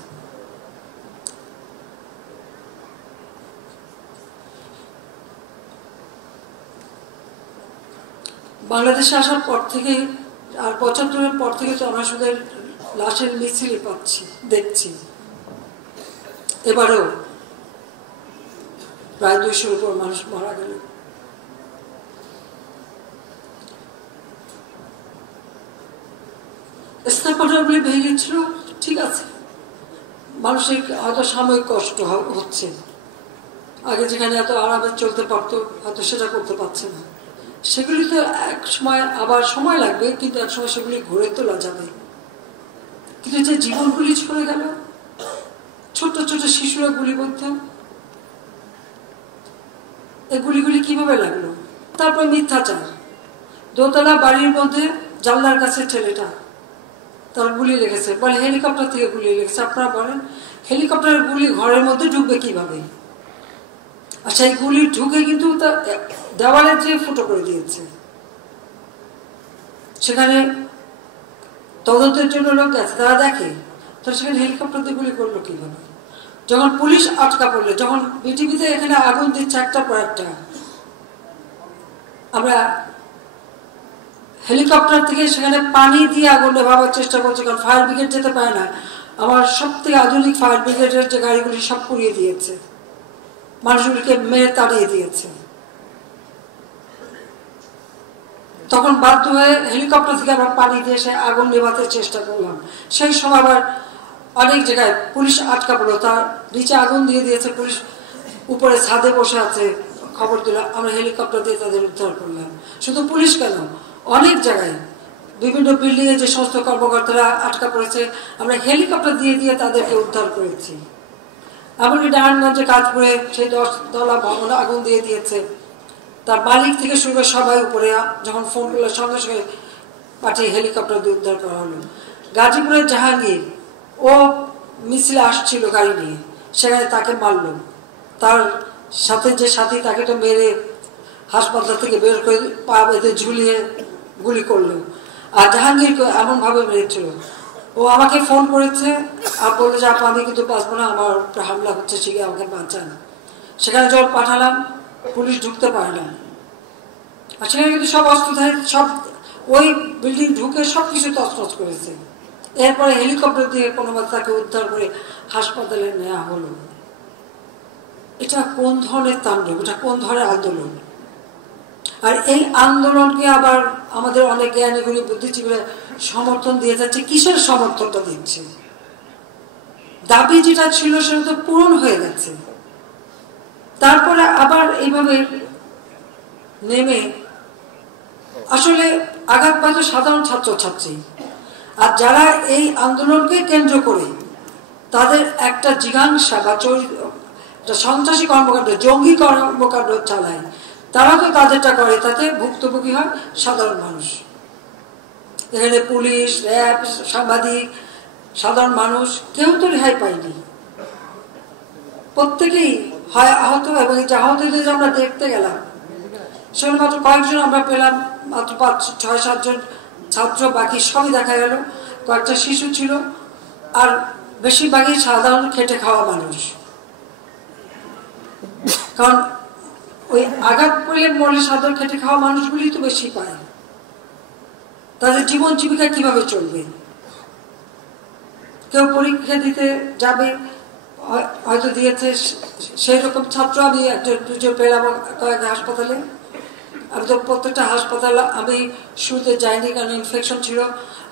বাংলাদেশে আসার পর থেকে আর 75-এর পর থেকে তো আমরা শুধু লাশের মিছিলই পাচ্ছি, দেখছি। এবারেও প্রায় 200-এর উপর মানুষ মারা গেল। স্থাপনাগুলি ভেঙে গেছিল, ঠিক আছে, মানুষের হয়তো সাময়িক কষ্ট হচ্ছে, আগে যেখানে এত আরামে চলতে পারতো হয়তো সেটা করতে পারছে না। সেগুলি তো এক সময় আবার সময় লাগবে, কিন্তু এক সময় সেগুলি ঘুরে তোলা যাবে। কিন্তু যে জীবনগুলি ছড়ে গেল, ছোট্ট ছোট শিশুরা গুলিবদ্ধ, এই গুলিগুলি কিভাবে লাগলো? তারপর মিথ্যাচার, দোতলা বাড়ির মধ্যে জানলার কাছে ছেলেটা, তার গুলি লেগেছে, বলে হেলিকপ্টার থেকে গুলি লেগেছে। আপনারা বলেন হেলিকপ্টারের গুলি ঘরের মধ্যে ঢুকবে কিভাবে? আর সেই গুলি ঢুকে কিন্তু তার দেওয়ালে যে ফুটো করে দিয়েছে। সেখানে তদন্তের জন্য লোক গেছে, তারা দেখে তারা সেখানে হেলিকপ্টার দিয়ে গুলি করলো কিভাবে। যখন পুলিশ আটকা পড়লো, যখন বিটিভিতে এখানে আগুন দিচ্ছে একটার পর একটা, আমরা হেলিকপ্টার থেকে সেখানে পানি দিয়ে আগুন নেভাবার চেষ্টা করছি, কারণ ফায়ার ব্রিগেড যেতে পারে না। আমার সব থেকে আধুনিক ফায়ার ব্রিগেডের যে গাড়িগুলি সব পুড়িয়ে দিয়েছে, মানুষগুলিকে মেরে তাড়িয়ে দিয়েছে। তখন বাধ্য হয়ে হেলিকপ্টার থেকে আমরা পানি দিয়ে সে আগুন নেভাতে চেষ্টা করলাম। সেই সময় আবার অনেক জায়গায় পুলিশ আটকা পড়লো, তার নিচে আগুন দিয়ে দিয়েছে, পুলিশ উপরে ছাদে বসে আছে, খবর দিল, আমরা হেলিকপ্টার দিয়ে তাদের উদ্ধার করলাম। শুধু পুলিশ কেন, অনেক জায়গায় বিভিন্ন বিল্ডিং এ যে সমস্ত কর্মকর্তারা আটকা পড়েছে, আমরা হেলিকপ্টার দিয়ে দিয়ে তাদেরকে উদ্ধার করেছি। এমনকি নারায়ণগঞ্জে কাজপুরে সেই 10 তলা ভবন আগুন দিয়ে দিয়েছে, তার মালিক থেকে শুরু করে সবাই উপরে যখন ফোন করলো সঙ্গে সঙ্গে পাঠিয়ে হেলিকপ্টার দিয়ে উদ্ধার করা হলো। গাজীপুরের জাহাঙ্গীর, ও মিছিলে আসছিল গাড়ি নিয়ে, সেখানে তাকে মারলো, তার সাথে যে সাথী তাকে তো মেরে হাসপাতাল থেকে বের করে পা বেঁধে ঝুলিয়ে গুলি করলো। আর জাহাঙ্গীরকে এমন ভাবে মেরেছিল, ও আমাকে ফোন করেছে আর বললো যে আপু আমি কিন্তু বাঁচবো না, আমার উপরে হামলা হচ্ছে, শিখে আমাকে বাঁচান। সেখানে যখন পাঠালাম, পুলিশ ঢুকতে পারে না, আর সেখানে কিন্তু সব অস্ত্রধারী সব ওই বিল্ডিং ঢুকে সবকিছু তছনছ করেছে। এরপরে হেলিকপ্টার দিয়ে কোনোভাবে তাকে উদ্ধার করে হাসপাতালে নেওয়া হলো। এটা কোন ধরনের তাণ্ডব, এটা কোন ধরনের আন্দোলন? আর এই আন্দোলনকে আবার আমাদের অনেক জ্ঞানীগুলি বুদ্ধিজীবীরা সমর্থন দিয়ে যাচ্ছে। কিসের সমর্থনটা দিচ্ছে? দাবি যেটা ছিল সেটা তো পূরণ হয়ে গেছে, তারপরে আবার এইভাবে নেমে আসলে আঘাত পাইত সাধারণ ছাত্রছাত্রী। আর যারা এই আন্দোলনকে কেন্দ্র করে তাদের একটা জিজ্ঞাসা বা সন্ত্রাসী কর্মকাণ্ড, জঙ্গি কর্মকাণ্ড চালায়, তারা তো তাদেরটা করে, তাতে ভুক্তভোগী হয় সাধারণ মানুষ। এখানে পুলিশ, র্যাব, সাংবাদিক, সাধারণ মানুষ কেউ তো রেহাই পায়নি, প্রত্যেকেই হয় আহত। এবং এই আহতদের যে আমরা দেখতে গেলাম, সেখানে মাত্র কয়েকজন আমরা পেলাম, মাত্র 5-6-7 জন ছাত্র, বাকি সবই দেখা গেল কয়েকটা শিশু ছিল, আর বেশিরভাগই সাধারণ খেটে খাওয়া মানুষ। কারণ ওই আঘাত পড়লে মরলে সাধারণ খেটে খাওয়া মানুষগুলি তো বেশি পায়, তাদের জীবন জীবিকা কিভাবে চলবে? কেউ পরীক্ষা দিতে যাবে, হয়তো দিয়েছে, সেই রকম ছাত্র আমি একটা দুজন পেলাম কয়েক হাসপাতালে। আমি তো প্রত্যেকটা হাসপাতাল আমি শুরুতে যাইনি, কারণ ইনফেকশন ছিল,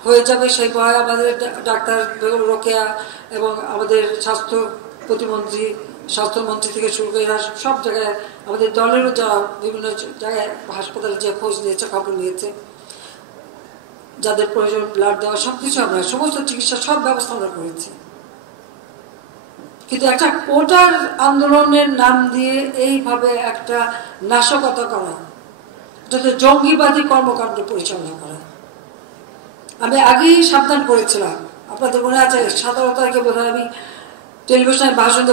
হয়ে যাবে সেই ভয়। আমাদের ডাক্তার বেগম রোকেয়া এবং আমাদের স্বাস্থ্য প্রতিমন্ত্রী, স্বাস্থ্যমন্ত্রী থেকে শুরু করে সব জায়গায় আমাদের দলেরও যারা বিভিন্ন জায়গায় হাসপাতালে যে খোঁজ নিয়েছে, খবর নিয়েছে, যাদের প্রয়োজন ব্লাড দেওয়া সবকিছু আমরা সমস্ত চিকিৎসা সব ব্যবস্থা আমরা করেছি। কিন্তু একটা কোটার আন্দোলনের নাম দিয়ে এইভাবে একটা নাশকতা করা, যাতে জঙ্গিবাদী কর্মকাণ্ড পরিচালনা করা, আমি আগেই সাবধান করেছিলাম। আপনাদের মনে আছে 17 তারিখে বোধহয় আমি টেলিভিশনের ভাষণ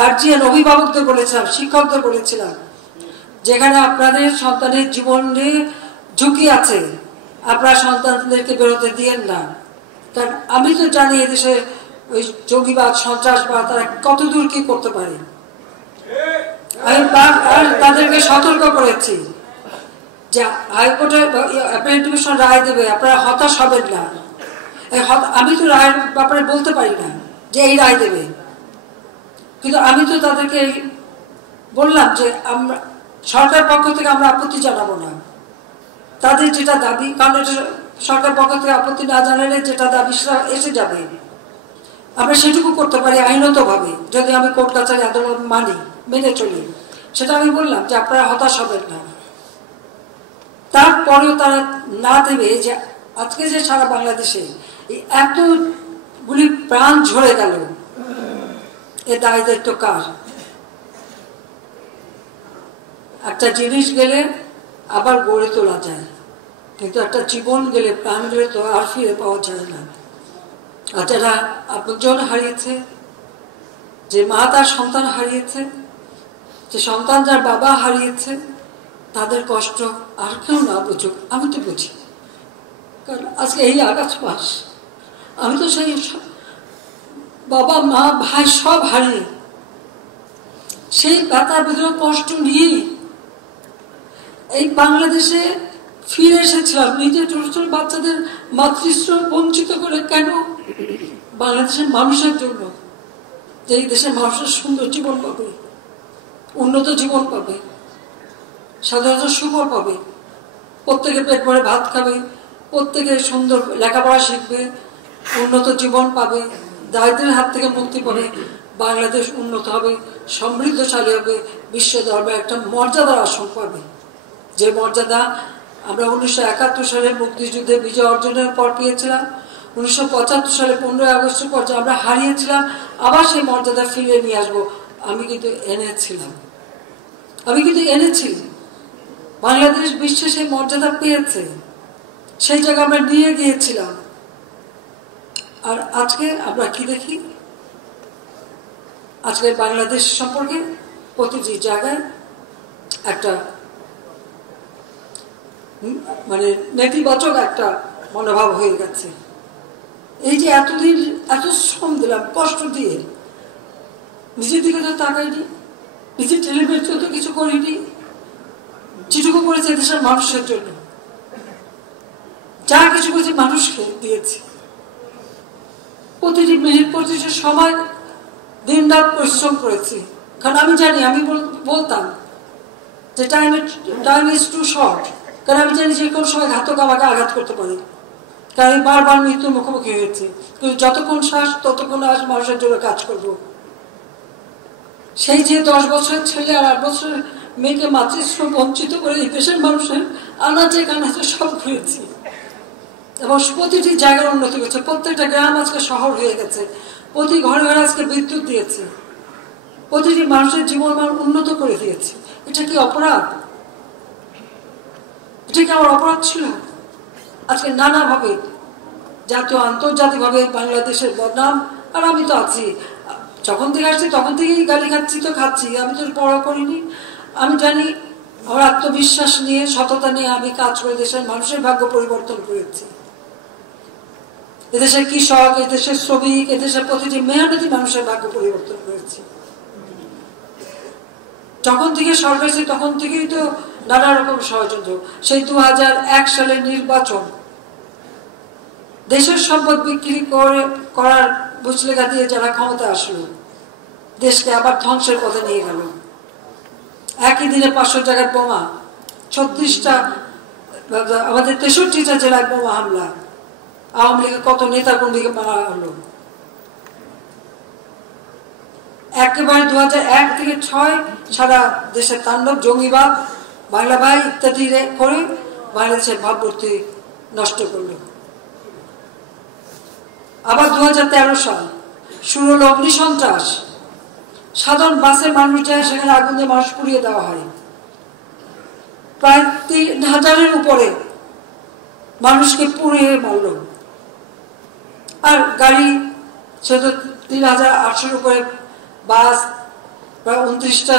গার্জিয়ান অভিভাবকদের বলেছিলাম, শিক্ষকদের বলেছিলাম, যেখানে আপনাদের সন্তানের জীবনে ঝুঁকি আছে, আপনারা সন্তানদেরকে বেরোতে দিয়েন না। কারণ আমি তো জানি এদেশে ওই জঙ্গিবাদ, সন্ত্রাসবাদ তারা কত দূর কি করতে পারে। আমি তাদেরকে সতর্ক করেছি যে হাইকোর্টের অ্যাপেলেটিভেশন রায় দেবে, আপনারা হতাশ হবেন না। আমি তো রায়ের ব্যাপারে বলতে পারি না যে এই রায় দেবে, কিন্তু আমি তো তাদেরকে বললাম যে আমরা সরকার পক্ষ থেকে আমরা আপত্তি জানাবো না, তাদের যেটা দাবি, কারণ এটা সরকার পক্ষ থেকে আপত্তি না জানালে যেটা দাবি সেটা এসে যাবে, আমরা সেটুকু করতে পারি আইনতভাবে, যদি আমি কোর্ট কাছারি আদালত মেনে চলি। সেটা আমি বললাম যে আপনারা হতাশ হবেন না। তারপরেও তারা না দেবে, যে আজকে যে সারা বাংলাদেশে এতগুলি প্রাণ ঝরে গেল, এ দায় দায়িত্ব কার? একটা জিনিস গেলে আবার গড়ে তোলা যায়, কিন্তু একটা জীবন গেলে, প্রাণ গেলে তো আর ফিরে পাওয়া যায় না। আর যারা আপনজন হারিয়েছে, যে মা তার সন্তান হারিয়েছে, যে সন্তান যার বাবা হারিয়েছে, তাদের কষ্ট আর কেউ না বুঝুক, আমি তো বুঝি। কারণ আজকে এই আগস্ট মাস আমি তো সেই বাবা মা ভাই সব হারিয়ে সেই ব্যথার ভিতরে কষ্ট নিয়ে এই বাংলাদেশে ফিরে এসেছিলাম। নিজের ছোট ছোট বাচ্চাদের মাতৃশ্রম বঞ্চিত করে কেন? বাংলাদেশের মানুষের জন্য, যে এই দেশের মানুষের সুন্দর জীবন পাবে, উন্নত জীবন পাবে, সাধারণত সুফল পাবে, প্রত্যেকে পেট ভরে ভাত খাবে, প্রত্যেকে সুন্দর লেখাপড়া শিখবে, উন্নত জীবন পাবে, দারিদ্রের হাত থেকে মুক্তি পাবে, বাংলাদেশ উন্নত হবে, সমৃদ্ধশালী হবে, বিশ্ব দরবারে একটা মর্যাদার আসন পাবে। যে মর্যাদা আমরা 1971 সালে মুক্তিযুদ্ধে বিজয় অর্জনের পর পেয়েছিলাম, 1975 সালে 15 আগস্টের পর যে আমরা হারিয়েছিলাম, আবার সেই মর্যাদা ফিরে নিয়ে আসবো। আমি কিন্তু এনেছি। বাংলাদেশ বিশ্বে সেই মর্যাদা পেয়েছে, সেই জায়গা আমরা নিয়ে গিয়েছিলাম। আর আজকে আমরা কি দেখি? আজকে বাংলাদেশ সম্পর্কে প্রতিটি জায়গায় একটা মানে নেতিবাচক একটা মনোভাব হয়ে গেছে। এই যে এতদিন এত শ্রম দিলাম, কষ্ট দিয়ে, নিজের দিকে তো তাকাইনি, নিজের ছেলেমেয়ের তো কিছু করিনি, যেটুকু করেছে দেশের মানুষের জন্য, যা কিছু করেছে মানুষকে দিয়েছি। প্রতিটি মিনিট, প্রতিটি সময় দিন রাত পরিশ্রম করেছি। কারণ আমি জানি, আমি বলতাম যে টাইম ইজ টু শর্ট। কারণ আমি জানি যে কোনো সময় ঘাতক আমাকে আঘাত করতে পারে। কারণ আমি বারবার মৃত্যুর মুখোমুখি হয়েছি, কিন্তু যতক্ষণ শ্বাস ততক্ষণ আজ মানুষের জন্য কাজ করব। সেই যে 10 বছরের ছেলে আর 8 বছরের মেয়েকে মাতৃশ্রম বঞ্চিত করে এই দেশের মানুষের আনাচে কানাচে সব ঘুরেছি, এবং প্রতিটি জায়গার উন্নতি হয়েছে। প্রত্যেকটা গ্রাম আজকে শহর হয়ে গেছে, প্রতি ঘরে ঘরে আজকে বিদ্যুৎ দিয়েছে, প্রতিটি মানুষের জীবনমান উন্নত করে দিয়েছে। এটা কি অপরাধ? এটা কি আমার অপরাধ ছিল? আজকে নানাভাবে জাতীয় আন্তর্জাতিকভাবে বাংলাদেশের বদনাম, আর আমি তো আছি, যখন থেকে আসছি তখন থেকেই গালি খাচ্ছি, তো খাচ্ছি। আমি তো পড়া করিনি। আমি জানি, আমার আত্মবিশ্বাস নিয়ে, সততা নিয়ে আমি কাজ করে দেশের মানুষের ভাগ্য পরিবর্তন করেছি। এদেশের কৃষক, এদেশের শ্রমিক, এদেশের প্রতিটি মেহনতি মানুষের ভাগ্য পরিবর্তন করেছি। যখন থেকে সরকার এসেছে তখন থেকেই তো নানা রকম ষড়যন্ত্র। সেই 2001 সালের নির্বাচন, দেশের সম্পদ বিক্রি করার বুঝলেখা দিয়ে যারা ক্ষমতা আসলো, দেশকে আবার ধ্বংসের পথে নিয়ে গেল। একই দিনে 500 জায়গায় বোমা, 36টা, আমাদের 63টা জেলায় বোমা হামলা, আওয়ামী লীগের কত নেতা কর্মীকে মারা হলো। একেবারে 2001 থেকে 6 সারা দেশের তাণ্ডব, জঙ্গিবাদ, বাংলা ভাই ইত্যাদি করে বাংলাদেশের ভাবমূর্তি নষ্ট করলো। আবার 2013 সাল শুরু হলো অগ্নিসন্ত্রাস। সাধারণ বাসে মানুষ যায়, সেখানে আগুন দিয়ে মানুষ পুড়িয়ে দেওয়া হয়। প্রায় 3000-এর উপরে মানুষকে পুড়িয়ে মারল। আর গাড়ি সেটা 3800-এর উপরে বাস, প্রায় 29টা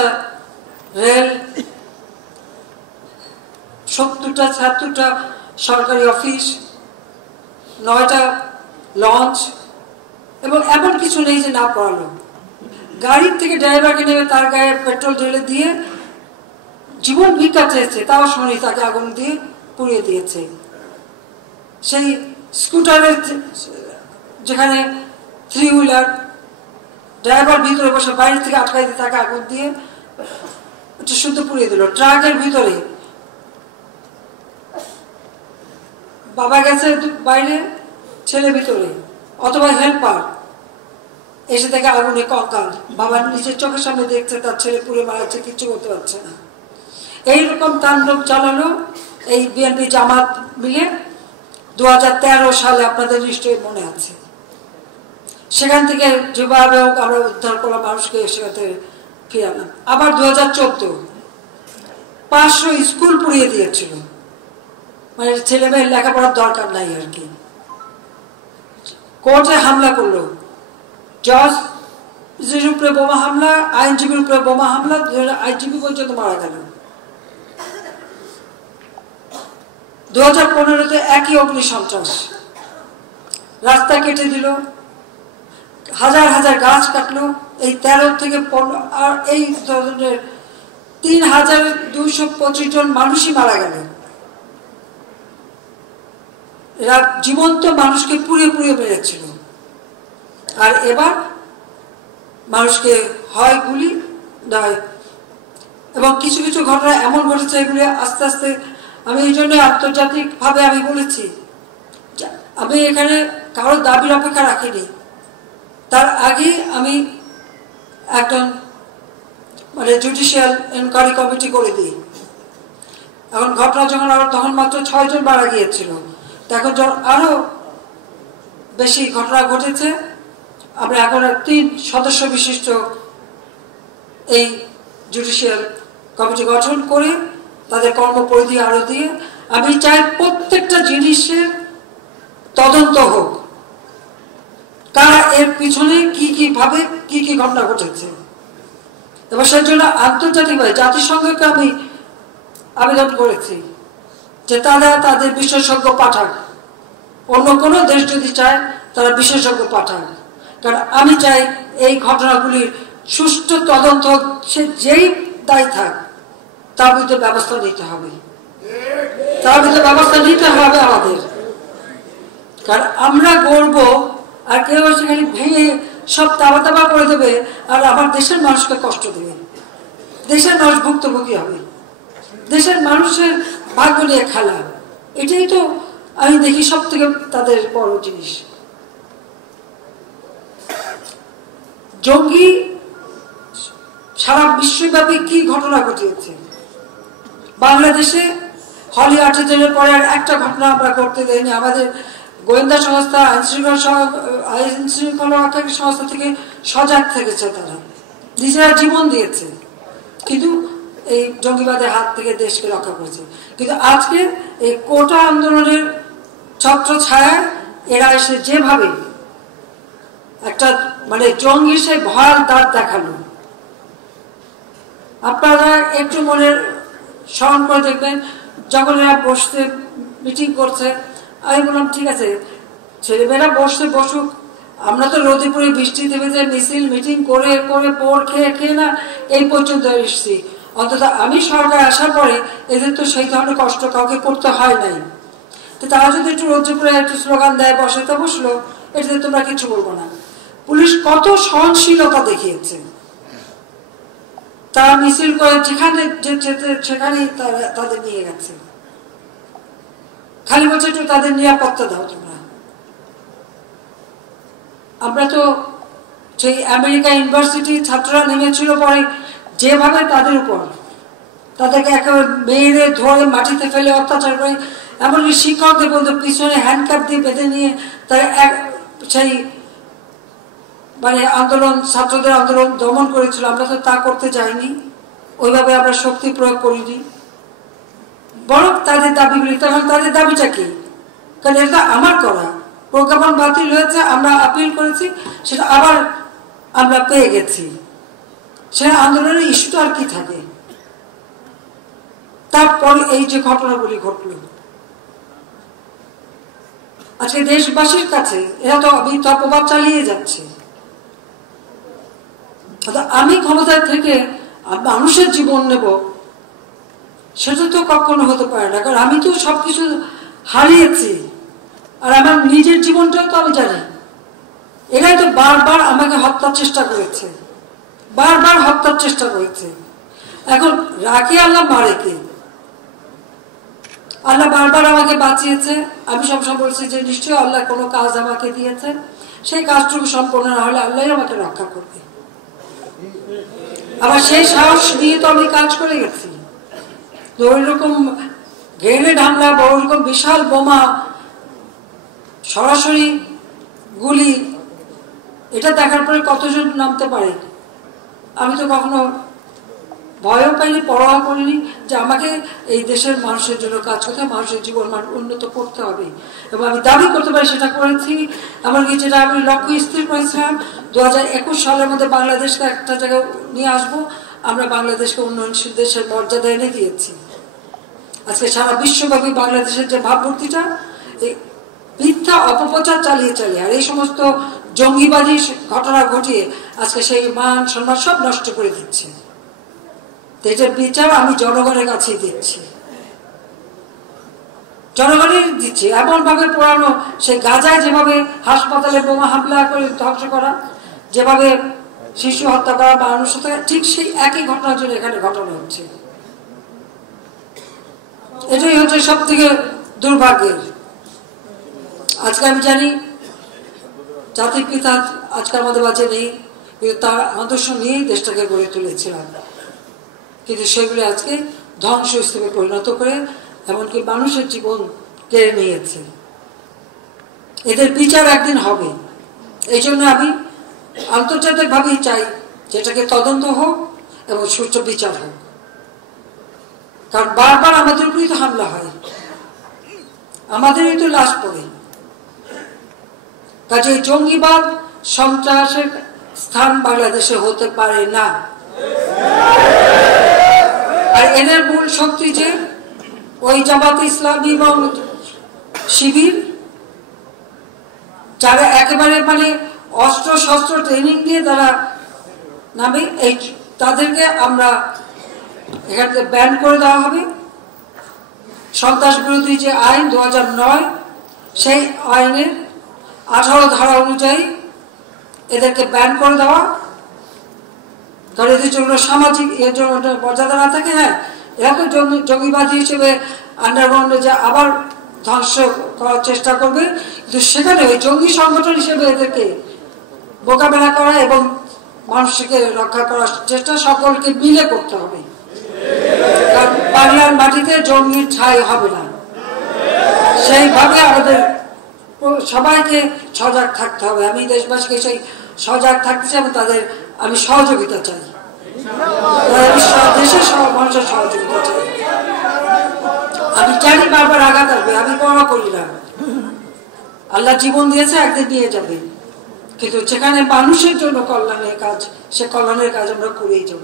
রেল, 70টা 76টা সরকারি অফিস, 9টা লঞ্চ, এবং এমন কিছু নেই যে না পড়ালো। গাড়ির থেকে ড্রাইভারকে নেমে তার গায়ে পেট্রোল ঢেলে দিয়ে জীবন ভিক্ষা চেয়েছে, তাও শুনি তাকে আগুন দিয়ে পুড়িয়ে দিয়েছে। সেই স্কুটারের যেখানে 3 হুইলার, ড্রাইভার ভিতরে বসে বাইরে থেকে আটকাই দিয়ে তাকে আগুন দিয়ে শুদ্ধ পুড়িয়ে দিল। ট্রাকের ভিতরে বাবা গেছে বাইরে, ছেলে ভিতরে, অথবা হেল্পার এসে দেখে আগুনে কঙ্কাল, বাবার নিজের চোখের সামনে দেখছে তার ছেলে পুড়ে মারাচ্ছে, কিছু করতে পারছে না। এইরকম তাণ্ডব চালানো এই বিএনপি জামাত মিলে 2013 সালে, আপনাদের নিশ্চয়ই মনে আছে। সেখান থেকে যেভাবে হোক আমরা উদ্ধার করলাম, মানুষকে সেখান থেকে ফিরে আনলাম। আবার 2014 500 স্কুল পুড়িয়ে দিয়েছিল, মানে ছেলে মেয়ের লেখাপড়ার দরকার নাই আর কি। কোর্টে হামলা করলো, জজের উপরে বোমা হামলা, আইনজীবীর উপরে বোমা হামলা, আইনজীবী পর্যন্ত মারা গেল। 2015-তে একই অগ্নি সন্ত্রাস, রাস্তা কেটে দিল, হাজার হাজার গাছ কাটলো, এই 13 থেকে 15 আর এই ধরনের 3225 জন মানুষই মারা গেল। এরা জীবন্ত মানুষকে পুড়িয়ে পুড়িয়ে মেরেছিল। আর এবার মানুষকে হয় গুলি নয়, এবং কিছু কিছু ঘটনা এমন ঘটেছে এগুলি আস্তে আস্তে, আমি এই জন্য আন্তর্জাতিকভাবে আমি বলেছি, আমি এখানে কারোর দাবির অপেক্ষা রাখিনি। তার আগে আমি একজন জুডিশিয়াল এনকোয়ারি কমিটি করে দিই। এখন ঘটনা যখন তখন মাত্র 6 জন মারা গিয়েছিল, এখন আরো বেশি ঘটনা ঘটেছে। আমরা এখন 3 সদস্য বিশিষ্ট এই জুডিশিয়াল কমিটি গঠন করে তাদের কর্মপরিধি আরো দিয়ে আমি চাই প্রত্যেকটা জিনিসের তদন্ত হোক, কারা এর পিছনে কি কি ভাবে কি কি ঘটনা ঘটেছে। এবং সেই জন্য আন্তর্জাতিকভাবে জাতিসংঘকে আমি আবেদন করেছি যে তারা তাদের বিশেষজ্ঞ পাঠাক, অন্য কোনো দেশ যদি চায় তারা বিশেষজ্ঞ পাঠাক। কারণ আমি চাই এই ঘটনাগুলির সুষ্ঠু তদন্ত, সে যেই দায়ী থাক তার বিরুদ্ধে ব্যবস্থা নিতে হবে, তার বিরুদ্ধে ব্যবস্থা নিতে হবে আমাদের। কারণ আমরা গর্ব আর কেউ সেখানে ভেঙে সব তাবা তাবা করে দেবে আর আমার দেশের মানুষকে কষ্ট দেবে, দেশের মানুষ ভুক্তভোগী হবে, দেশের মানুষের ভাগ্য নিয়ে খেলা। এটাই তো আমি দেখি সব থেকে তাদের বড় জিনিস। জঙ্গি সারা বিশ্বব্যাপী কি ঘটনা ঘটিয়েছে, বাংলাদেশে হলি 8 দিনের পরে আর একটা ঘটনা আমরা করতে দেয়নি। আমাদের গোয়েন্দা সংস্থা, আইন শৃঙ্খলা সংস্থা থেকে সজাগ থেকেছে, তারা নিজেরা জীবন দিয়েছে, কিন্তু এই জঙ্গিবাদের হাত থেকে দেশকে রক্ষা করেছে। কিন্তু আজকে এই কোটা আন্দোলনের ছত্র ছায়ায় এরা এসে যেভাবে একটা জঙ্গি সে ভয়াল দাঁত দেখালো, আপনারা একটু মনের স্মরণ করে দেখবেন যখন এরা বসতে মিটিং করছে, আমি বললাম ঠিক আছে ছেলেমেয়েরা বসতে বসুক, আমরা তো রোদে পড়ে বৃষ্টি দেবে যে মিছিল মিটিং করে করে পোড় খেয়ে খেয়ে না এই পর্যন্ত এসেছি। অন্তত আমি সরকার আসার পরে এদের তো সেই ধরনের কষ্ট কাউকে করতে হয় নাই। তো তারা যদি একটু রোদে পড়ে একটু স্লোগান দেয় বসে তো বসলো, এটাতে তোমরা কিছু বলবো না। পুলিশ কত সহনশীলতা দেখিয়েছে, তারা মিছিল করে যেখানে সেখানেই তাদের নিয়ে গেছে, খালি বলছে একটু তাদের নিরাপত্তা দাও তোমরা। আমরা তো সেই আমেরিকা ইউনিভার্সিটি ছাত্ররা নেমেছিল পরে যেভাবে তাদের উপর তাদেরকে একেবারে মেয়েরে ধরে মাটিতে ফেলে অত্যাচার করে, এমনকি শিক্ষকদের বলতে পিছনে হ্যান্ডকাপ দিয়ে বেঁধে নিয়ে তারা সেই আন্দোলন, ছাত্রদের আন্দোলন দমন করেছিল। আমরা তো তা করতে যাইনি, ওইভাবে আমরা শক্তি প্রয়োগ করিনি, বরং তাদের দাবিগুলি। তখন তাদের দাবিটা কি? কারণ এটা আমার করা প্রজ্ঞাপন বাতিল হয়েছে, আমরা আপিল করেছি, সেটা আবার আমরা পেয়ে গেছি, সেটা আন্দোলনের ইস্যুটা আর কি থাকে। তারপরে এই যে ঘটনাগুলি ঘটল আজকে দেশবাসীর কাছে, এরা তো মিথ্যা অপবাদ চালিয়ে যাচ্ছে। আমি ক্ষমতায় থেকে মানুষের জীবন নেব, সেটা তো কখনো হতে পারে না। কারণ আমি তো সবকিছু হারিয়েছি, আর আমার নিজের জীবনটাও তো আমি জানি। এরাই তো বারবার আমাকে হত্যার চেষ্টা করেছে, বারবার হত্যার চেষ্টা করেছে। এখন রাখি আল্লাহ মারে কে? আল্লাহ বারবার আমাকে বাঁচিয়েছে। আমি সবসময় বলছি যে নিশ্চয়ই আল্লাহ কোনো কাজ আমাকে দিয়েছে, সেই কাজটুকু সম্পূর্ণ না হলে আল্লাহ আমাকে রক্ষা করবে। আবার সেই সাহস নিয়ে তো আমি কাজ করে গেছি। তো ওই রকম গ্রেনেড হামলা বা ওইরকম বিশাল বোমা, সরাসরি গুলি, এটা দেখার পরে কতজন নামতে পারে? আমি তো কখনো ভয়ও পাইনি, পরোয়া করিনি যে আমাকে এই দেশের মানুষের জন্য কাজ করতে হবে, মানুষের জীবন মান উন্নত করতে হবে। এবং আমি দাবি করতে পারি সেটা করেছি। এমনকি যেটা আমি লক্ষ্য স্থির করেছিলাম 2021 সালের মধ্যে বাংলাদেশকে একটা জায়গায় নিয়ে আসবো, আমরা বাংলাদেশকে উন্নয়নশীল দেশের মর্যাদা এনে দিয়েছি। আজকে সারা বিশ্বব্যাপী বাংলাদেশের যে ভাবমূর্তিটা, এই মিথ্যা অপপ্রচার চালিয়ে চালিয়ে আর এই সমস্ত জঙ্গিবাদী ঘটনা ঘটিয়ে আজকে সেই মান সম্মান সব নষ্ট করে দিচ্ছে। এটার বিচার আমি জনগণের কাছেই দিচ্ছি, জনগণের দিচ্ছি। এমন ভাবে পোড়ানো, সেই গাজায় যেভাবে হাসপাতালে বোমা হামলা করে ধ্বংস করা, যেভাবে শিশু হত্যা করা, মানুষ হত্যা, ঠিক সেই একই ঘটনার জন্য এখানে ঘটনা হচ্ছে। এটাই হচ্ছে সব থেকে দুর্ভাগ্যের। আজকে আমি জানি জাতির পিতা আজকে আমাদের মাঝে নেই, কিন্তু তার আদর্শ নিয়েই দেশটাকে গড়ে তুলেছিলাম। কিন্তু সেগুলো আজকে ধ্বংসস্তূপে পরিণত করে এমনকি মানুষের জীবন কেড়ে নিয়েছে। এদের বিচার একদিন হবে। এই জন্য আমি আন্তর্জাতিকভাবেই চাই যেটাকে তদন্ত হোক এবং সুষ্ঠু বিচার হোক। কারণ বারবার আমাদের উপরেই তো হামলা হয়, আমাদেরই তো লাশ পড়ে। কাজে জঙ্গিবাদ সন্ত্রাসের স্থান বাংলাদেশে হতে পারে না। আর এদের মূল শক্তি যে ওই জামাতে ইসলামী এবং শিবির, যারা একেবারে মানে অস্ত্র শস্ত্র ট্রেনিং দিয়ে তারা নামে, এই তাদেরকে আমরা এখান থেকে ব্যান করে দেওয়া হবে। সন্ত্রাস বিরোধী যে আইন 2009, সেই আইনের 18 ধারা অনুযায়ী এদেরকে ব্যান করে দেওয়া। কারণ এদের জন্য সামাজিক এর জন্য মর্যাদা না থাকে। হ্যাঁ, এরা তো জঙ্গিবাদী হিসেবে আন্ডারগ্রাউন্ডে যে আবার ধ্বংস করার চেষ্টা করবে, কিন্তু সেখানে ওই জঙ্গি সংগঠন হিসেবে এদেরকে মোকাবেলা করা এবং মানুষকে রক্ষা করার চেষ্টা সকলকে মিলে করতে হবে। কারণ বাংলার মাটিতে জঙ্গির ঠাঁই হবে না। সেইভাবে আমাদের সবাইকে সজাগ থাকতে হবে। আমি দেশবাসীকে সেই সজাগ থাকতে চাই এবং তাদের আমি সহযোগিতা চাই, দেশের মানুষের সহযোগিতা চাই। আমি জানি বারবার আঘাত আসবে, আমি পরোয়া করি না। আল্লাহ জীবন দিয়েছে, একদিন নিয়ে যাবে। কিন্তু যেখানে মানুষের জন্য কল্যাণের কাজ, সে কল্যাণের কাজ আমরা করেই যাব।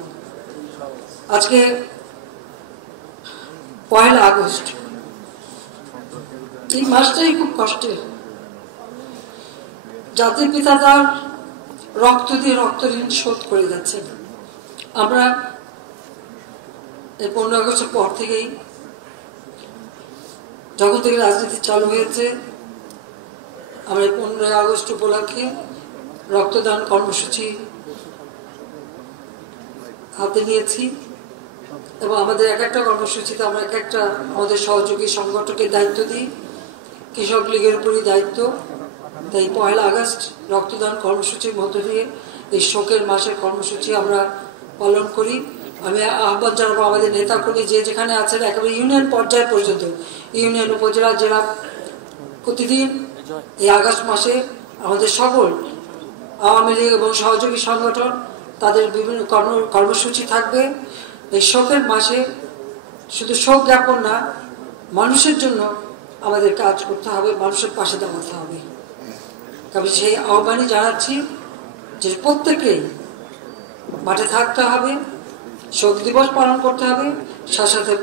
আজকে 1 আগস্ট, এই মাসটাই খুব কষ্টের। জাতির পিতা তার রক্ত দিয়ে রক্ত ঋণ শোধ করে যাচ্ছেন। আমরা এই 15 আগস্টের পর থেকেই, যখন থেকে রাজনীতি চালু হয়েছে, আমরা 15 আগস্ট উপলক্ষে রক্তদান কর্মসূচি হাতে নিয়েছি এবং আমাদের এক একটা কর্মসূচিতে আমরা এক একটা আমাদের সহযোগী সংগঠকের দায়িত্ব দিই। কৃষক লীগের উপরই দায়িত্ব। তাই 1 আগস্ট রক্তদান কর্মসূচির মধ্য দিয়ে এই শোকের মাসের কর্মসূচি আমরা পালন করি। আমি আহ্বান জানাবো আমাদের নেতাকর্মী যে যেখানে আছেন, একেবারে ইউনিয়ন পর্যায় পর্যন্ত, ইউনিয়ন, উপজেলা, জেলা, প্রতিদিন এই আগস্ট মাসে আমাদের সকল আওয়ামী লীগ এবং সহযোগী সংগঠন তাদের বিভিন্ন কর্মসূচি থাকবে। এই শোকের মাসে শুধু শোক জ্ঞাপন না, মানুষের জন্য আমাদের কাজ করতে হবে, মানুষের পাশে দাঁড়াতে হবে। তবে সেই আহ্বানই জানাচ্ছি যে প্রত্যেকেই মাঠে থাকতে হবে, শোক দিবস পালন করতে হবে, সাথে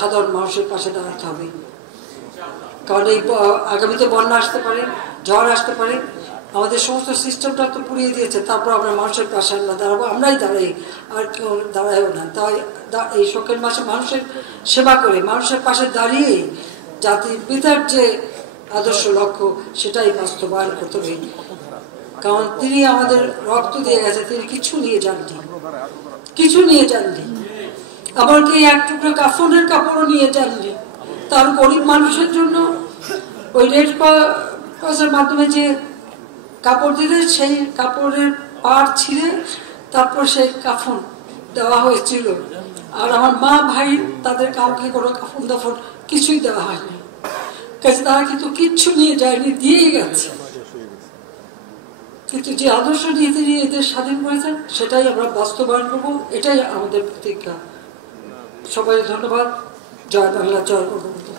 সাধারণ মানুষের পাশে দাঁড়াতে হবে। কারণ এই আগামীতে বন্যা আসতে পারে, ঝড় আসতে পারে, আমাদের সমস্ত সিস্টেমটা তো পুড়িয়ে দিয়েছে। তারপর আমরা মানুষের পাশে আমরা দাঁড়াবো, আমরাই দাঁড়াই, আর কেউ দাঁড়ায়ও না। তাই এই শোকের মাসে মানুষের সেবা করে, মানুষের পাশে দাঁড়িয়ে জাতির পিতার যে আদর্শ লক্ষ্য সেটাই বাস্তবায়ন করতে হবে। কারণ তিনি আমাদের রক্ত দিয়ে গেছে, তিনি কিছু নিয়ে যাননি, কিছু নিয়ে যাননি, এমনকি এক টুকরো কাফনের কাপড়ও নিয়ে যাননি। তার গরিব মানুষের জন্য ওই রেড ক্রসের মাধ্যমে যে কাপড় দিলে সেই কাপড়ের পাড় ছিঁড়ে তারপর সেই কাফন দেওয়া হয়েছিল। আর আমার মা ভাই তাদের কাউকে কোনো কাফন দাফন কিছুই দেওয়া হয়নি। কাজে তারা কিন্তু কিচ্ছু নিয়ে যায়নি, দিয়েই গেছে। কিন্তু যে আদর্শ নিয়ে তিনি এদের স্বাধীন করেছেন সেটাই আমরা বাস্তবায়ন করবো, এটাই আমাদের প্রতিজ্ঞা। সবাই ধন্যবাদ। জয় বাংলা, জয় বঙ্গবন্ধু।